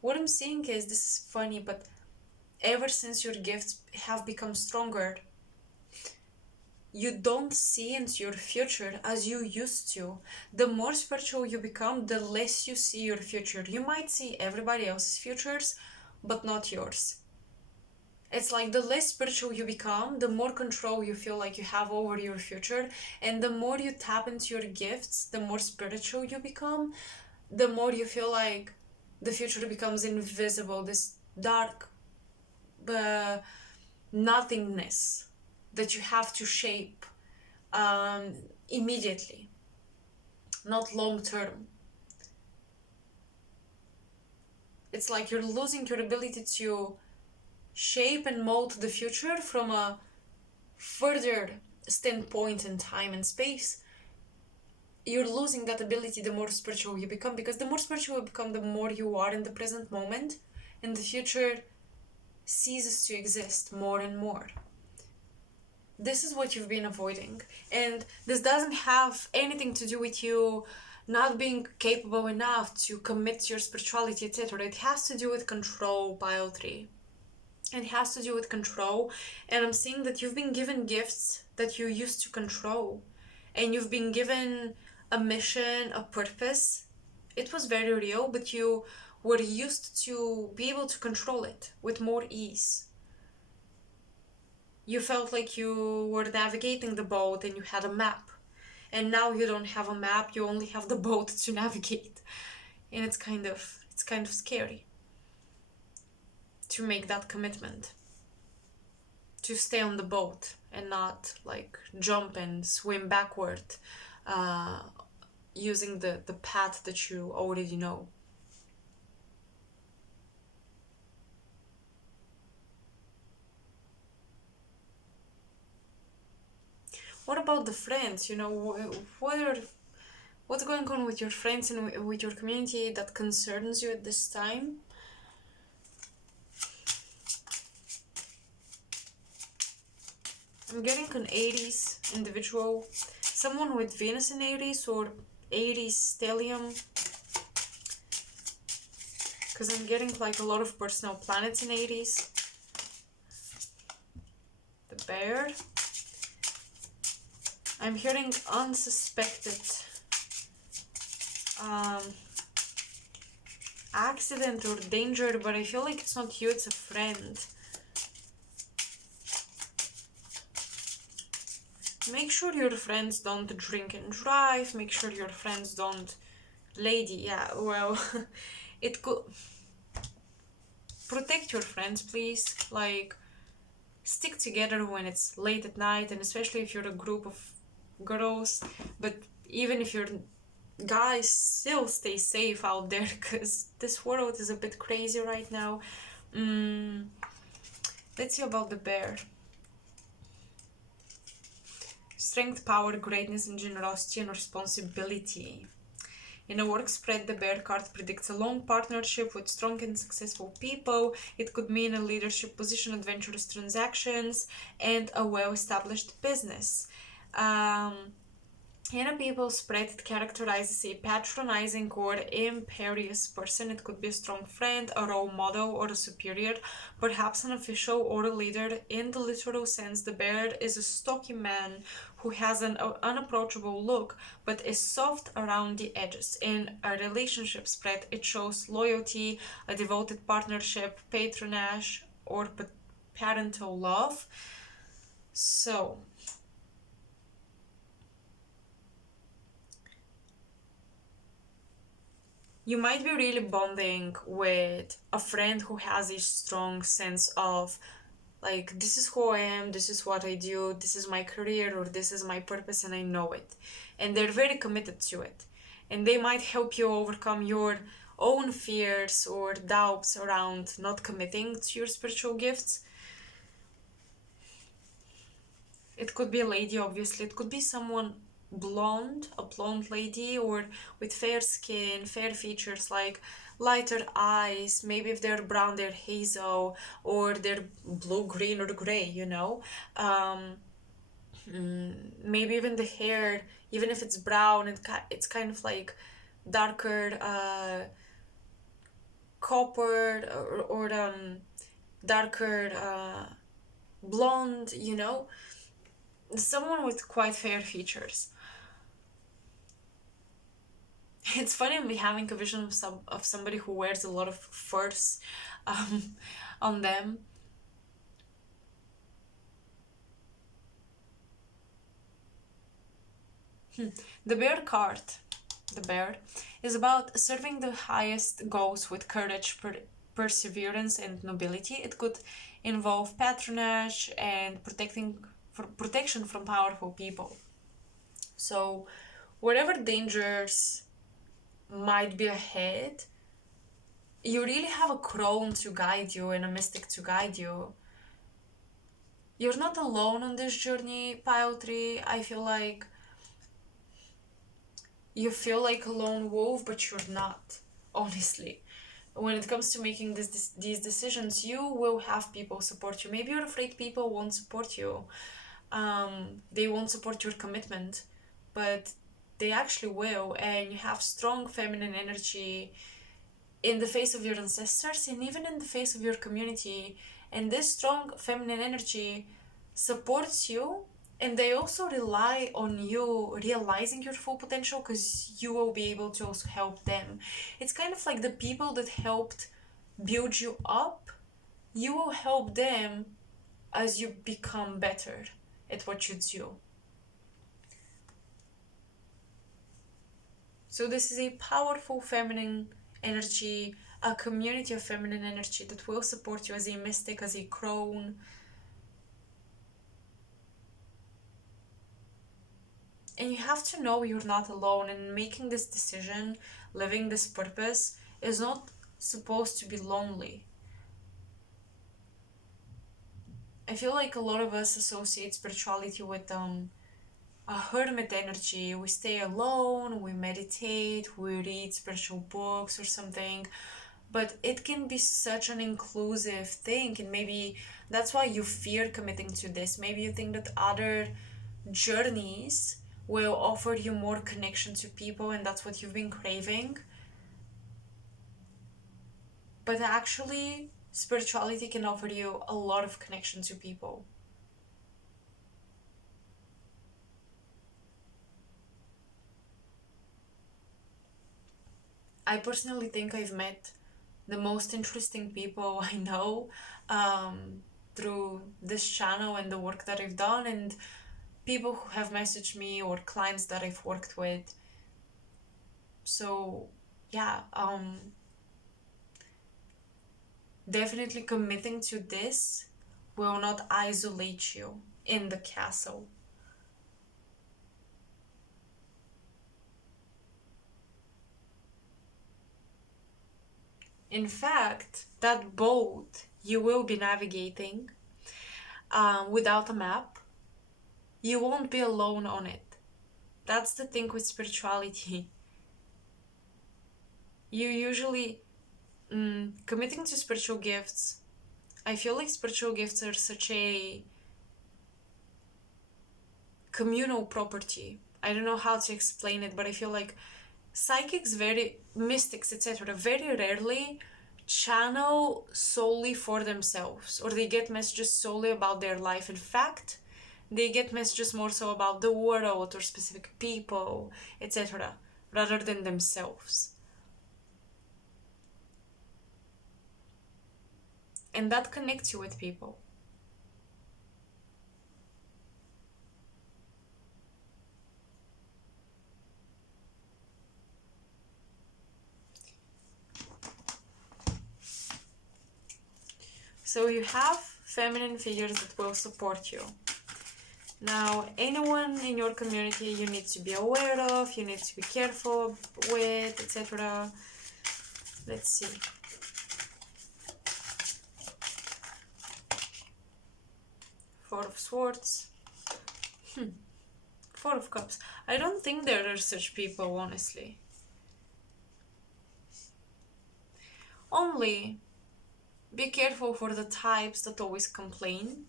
what I'm seeing is, this is funny, but ever since your gifts have become stronger, you don't see into your future as you used to. The more spiritual you become, the less you see your future. You might see everybody else's futures, but not yours. It's like the less spiritual you become, the more control you feel like you have over your future, and the more you tap into your gifts, the more spiritual you become, the more you feel like the future becomes invisible, this dark nothingness that you have to shape immediately, not long term. It's like you're losing your ability to shape and mold the future from a further standpoint in time and space. You're losing that ability the more spiritual you become, because the more spiritual you become, the more you are in the present moment, and the future ceases to exist more and more. This is what you've been avoiding, and this doesn't have anything to do with you not being capable enough to commit to your spirituality, etc. It has to do with control, pile 3. It has to do with control, and I'm seeing that you've been given gifts that you used to control, and you've been given a mission, a purpose. It was very real, but you were used to be able to control it with more ease. You felt like you were navigating the boat and you had a map, and now you don't have a map, you only have the boat to navigate, and it's kind of scary to make that commitment, to stay on the boat and not like jump and swim backward, using the path that you already know. What about the friends? What's going on with your friends and with your community that concerns you at this time? I'm getting an Aries individual, someone with Venus in Aries or Aries stellium, because I'm getting like a lot of personal planets in Aries. The bear. I'm hearing unsuspected accident or danger, but I feel like it's not you, it's a friend. Make sure your friends don't drink and drive. Make sure your friends don't... Lady, yeah, well, it could... Protect your friends, please. Like, stick together when it's late at night, and especially if you're a group of girls. But even if you're guys, still stay safe out there, because this world is a bit crazy right now. Let's see about the bear. Strength, power, greatness, and generosity and responsibility. In a work spread, the bear card predicts a long partnership with strong and successful people. It could mean a leadership position, adventurous transactions, and a well-established business. In a people spread, it characterizes a patronizing or imperious person. It could be a strong friend, a role model, or a superior, perhaps an official or a leader. In the literal sense, the bear is a stocky man who has an unapproachable look, but is soft around the edges. In a relationship spread, it shows loyalty, a devoted partnership, patronage, or parental love. So, You might be really bonding with a friend who has a strong sense of like, this is who I am, this is what I do, this is my career, or this is my purpose, and I know it. And they're very committed to it. And they might help you overcome your own fears or doubts around not committing to your spiritual gifts. It could be a lady, obviously. It could be someone blonde, a blonde lady, or with fair skin, fair features, like lighter eyes. Maybe if they're brown, they're hazel, or they're blue, green, or gray, Um, Maybe even the hair, even if it's brown, it's kind of like darker copper, or darker blonde, someone with quite fair features. It's funny me having a vision of somebody who wears a lot of furs um, on them. The bear card, the bear, is about serving the highest goals with courage, perseverance, and nobility. It could involve patronage and protection from powerful people. So, whatever dangers might be ahead, you really have a crone to guide you and a mystic to guide you. You're not alone on this journey, pile tree. I feel like you feel like a lone wolf, but you're not, honestly. When it comes to making these decisions, you will have people support you. Maybe you're afraid people won't support you. They won't support your commitment, but they actually will. And you have strong feminine energy in the face of your ancestors and even in the face of your community. And this strong feminine energy supports you, and they also rely on you realizing your full potential because you will be able to also help them. It's kind of like the people that helped build you up, you will help them as you become better at what you do. So this is a powerful feminine energy, a community of feminine energy that will support you as a mystic, as a crone. And you have to know you're not alone, and making this decision, living this purpose, is not supposed to be lonely. I feel like a lot of us associate spirituality with a hermit energy. We stay alone, we meditate, we read spiritual books or something. But it can be such an inclusive thing, and maybe that's why you fear committing to this. Maybe you think that other journeys will offer you more connection to people, and that's what you've been craving. But actually, spirituality can offer you a lot of connection to people. I personally think I've met the most interesting people I know through this channel and the work that I've done, and people who have messaged me or clients that I've worked with. So, yeah, definitely committing to this will not isolate you in the castle. In fact, that boat you will be navigating without a map, you won't be alone on it. That's the thing with spirituality. You usually, committing to spiritual gifts, I feel like spiritual gifts are such a communal property. I don't know how to explain it, but I feel like psychics, very mystics, etc., very rarely channel solely for themselves, or they get messages solely about their life. In fact, they get messages more so about the world or specific people, etc., rather than themselves. And that connects you with people. So you have feminine figures that will support you. Now, anyone in your community you need to be aware of, you need to be careful with, etc. Let's see. Four of Swords. Four of Cups. I don't think there are such people, honestly. Only be careful for the types that always complain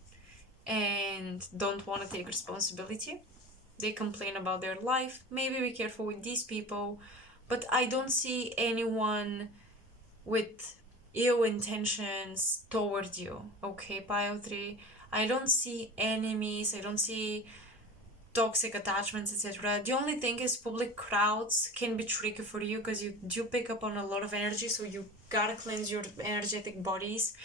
and don't want to take responsibility. They complain about their life. Maybe be careful with these people. But I don't see anyone with ill intentions toward you, okay, Pile 3? I don't see enemies, I don't see toxic attachments, etc. The only thing is public crowds can be tricky for you because you do pick up on a lot of energy, so you gotta cleanse your energetic bodies,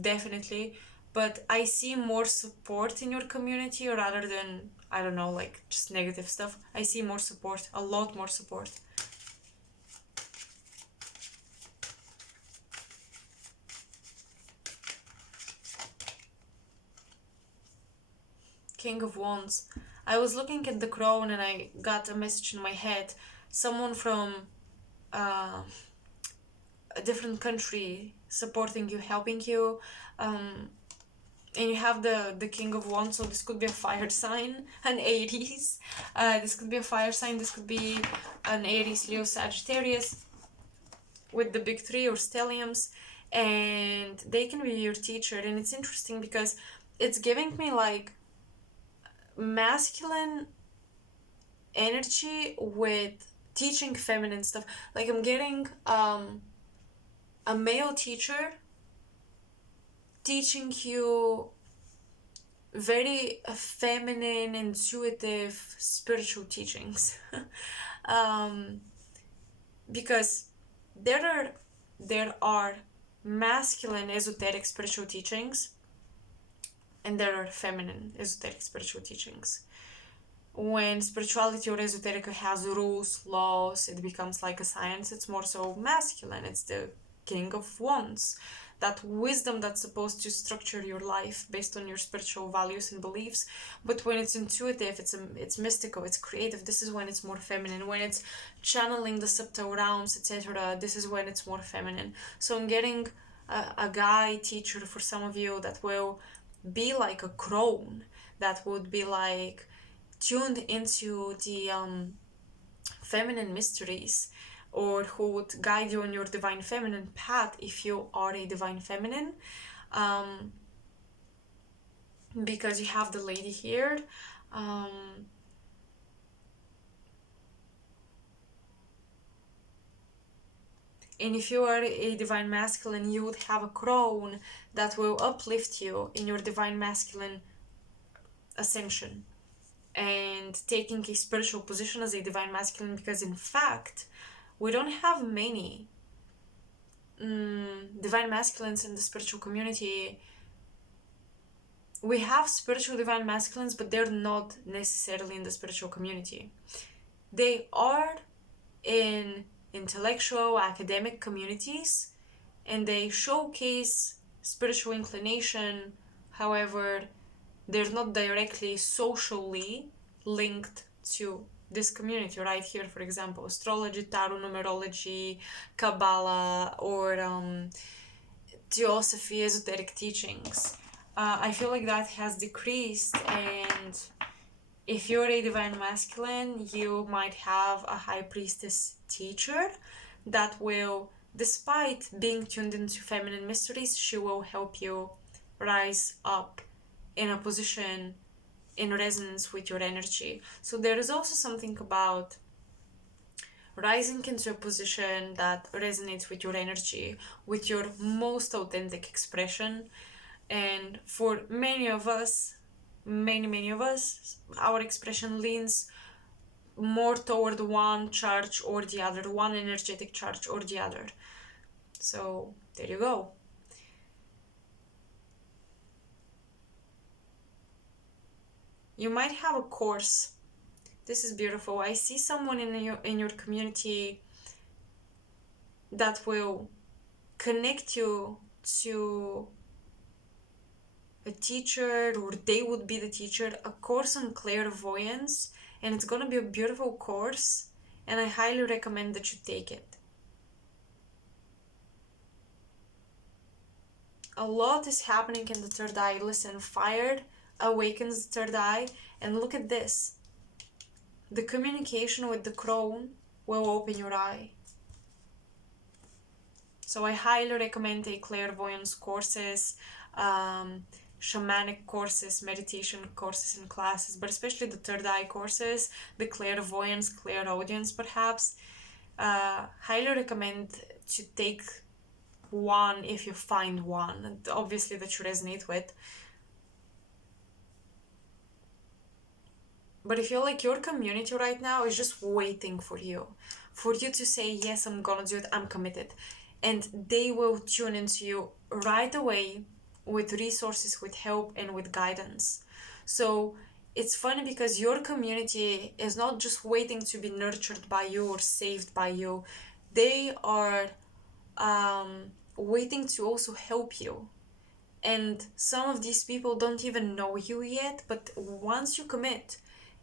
definitely. But I see more support in your community rather than, I don't know, like just negative stuff. I see more support, a lot more support. King of Wands. I was looking at the crown and I got a message in my head. Someone from a different country supporting you, helping you. And you have the King of Wands, so this could be a fire sign, an Aries. This could be a fire sign, this could be an Aries, Leo, Sagittarius with the big three or stelliums. And they can be your teacher. And it's interesting because it's giving me like masculine energy with teaching feminine stuff. Like I'm getting a male teacher teaching you very feminine, intuitive, spiritual teachings. Because there are masculine, esoteric, spiritual teachings, and there are feminine, esoteric, spiritual teachings. When spirituality or esoteric has rules, laws, it becomes like a science. It's more so masculine. It's the King of Wands, that wisdom that's supposed to structure your life based on your spiritual values and beliefs. But when it's intuitive, it's mystical, it's creative, this is when it's more feminine. When it's channeling the subtle realms, etc., this is when it's more feminine. So I'm getting a guy teacher for some of you that will be like a crone, that would be like tuned into the feminine mysteries, or who would guide you on your divine feminine path if you are a divine feminine, because you have the lady here. And if you are a divine masculine, you would have a crone that will uplift you in your divine masculine ascension and taking a spiritual position as a divine masculine, because in fact we don't have many divine masculines in the spiritual community. We have spiritual divine masculines, but they're not necessarily in the spiritual community. They are in intellectual, academic communities, and they showcase spiritual inclination. However, they're not directly socially linked to this community. Right here, for example, astrology, tarot, numerology, Kabbalah, or theosophy, esoteric teachings. I feel like that has decreased, and if you're a divine masculine, you might have a high priestess teacher that will, despite being tuned into feminine mysteries, she will help you rise up in a position in resonance with your energy. So there is also something about rising into a position that resonates with your energy, with your most authentic expression. And for many of us, our expression leans more toward one charge or the other, one energetic charge or the other. So there you go. You might have a course. This is beautiful. I see someone in your community that will connect you to a teacher, or they would be the teacher, a course on clairvoyance, and it's gonna be a beautiful course, and I highly recommend that you take it. A lot is happening in the third eye. Listen, fire awakens the third eye, and look at this. The communication with the crown will open your eye. So I highly recommend take clairvoyance courses, shamanic courses, meditation courses and classes, but especially the third eye courses, the clairvoyance, clairaudience perhaps. Highly recommend to take one if you find one, obviously, that you resonate with. But I feel like your community right now is just waiting for you to say, yes, I'm gonna do it, I'm committed. And they will tune into you right away with resources, with help, and with guidance. So it's funny because your community is not just waiting to be nurtured by you or saved by you, they are waiting to also help you. And some of these people don't even know you yet, but once you commit,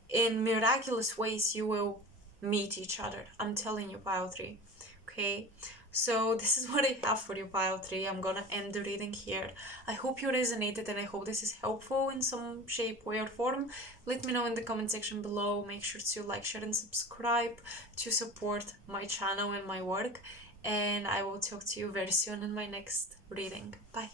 in miraculous ways you will meet each other. I'm telling you, pile 3. Okay, so this is what I have for you, pile 3. I'm gonna end the reading here. I hope you resonated, and I hope this is helpful in some shape, way, or form. Let me know in the comment section below. Make sure to like, share, and subscribe to support my channel and my work, and I will talk to you very soon in my next reading. Bye.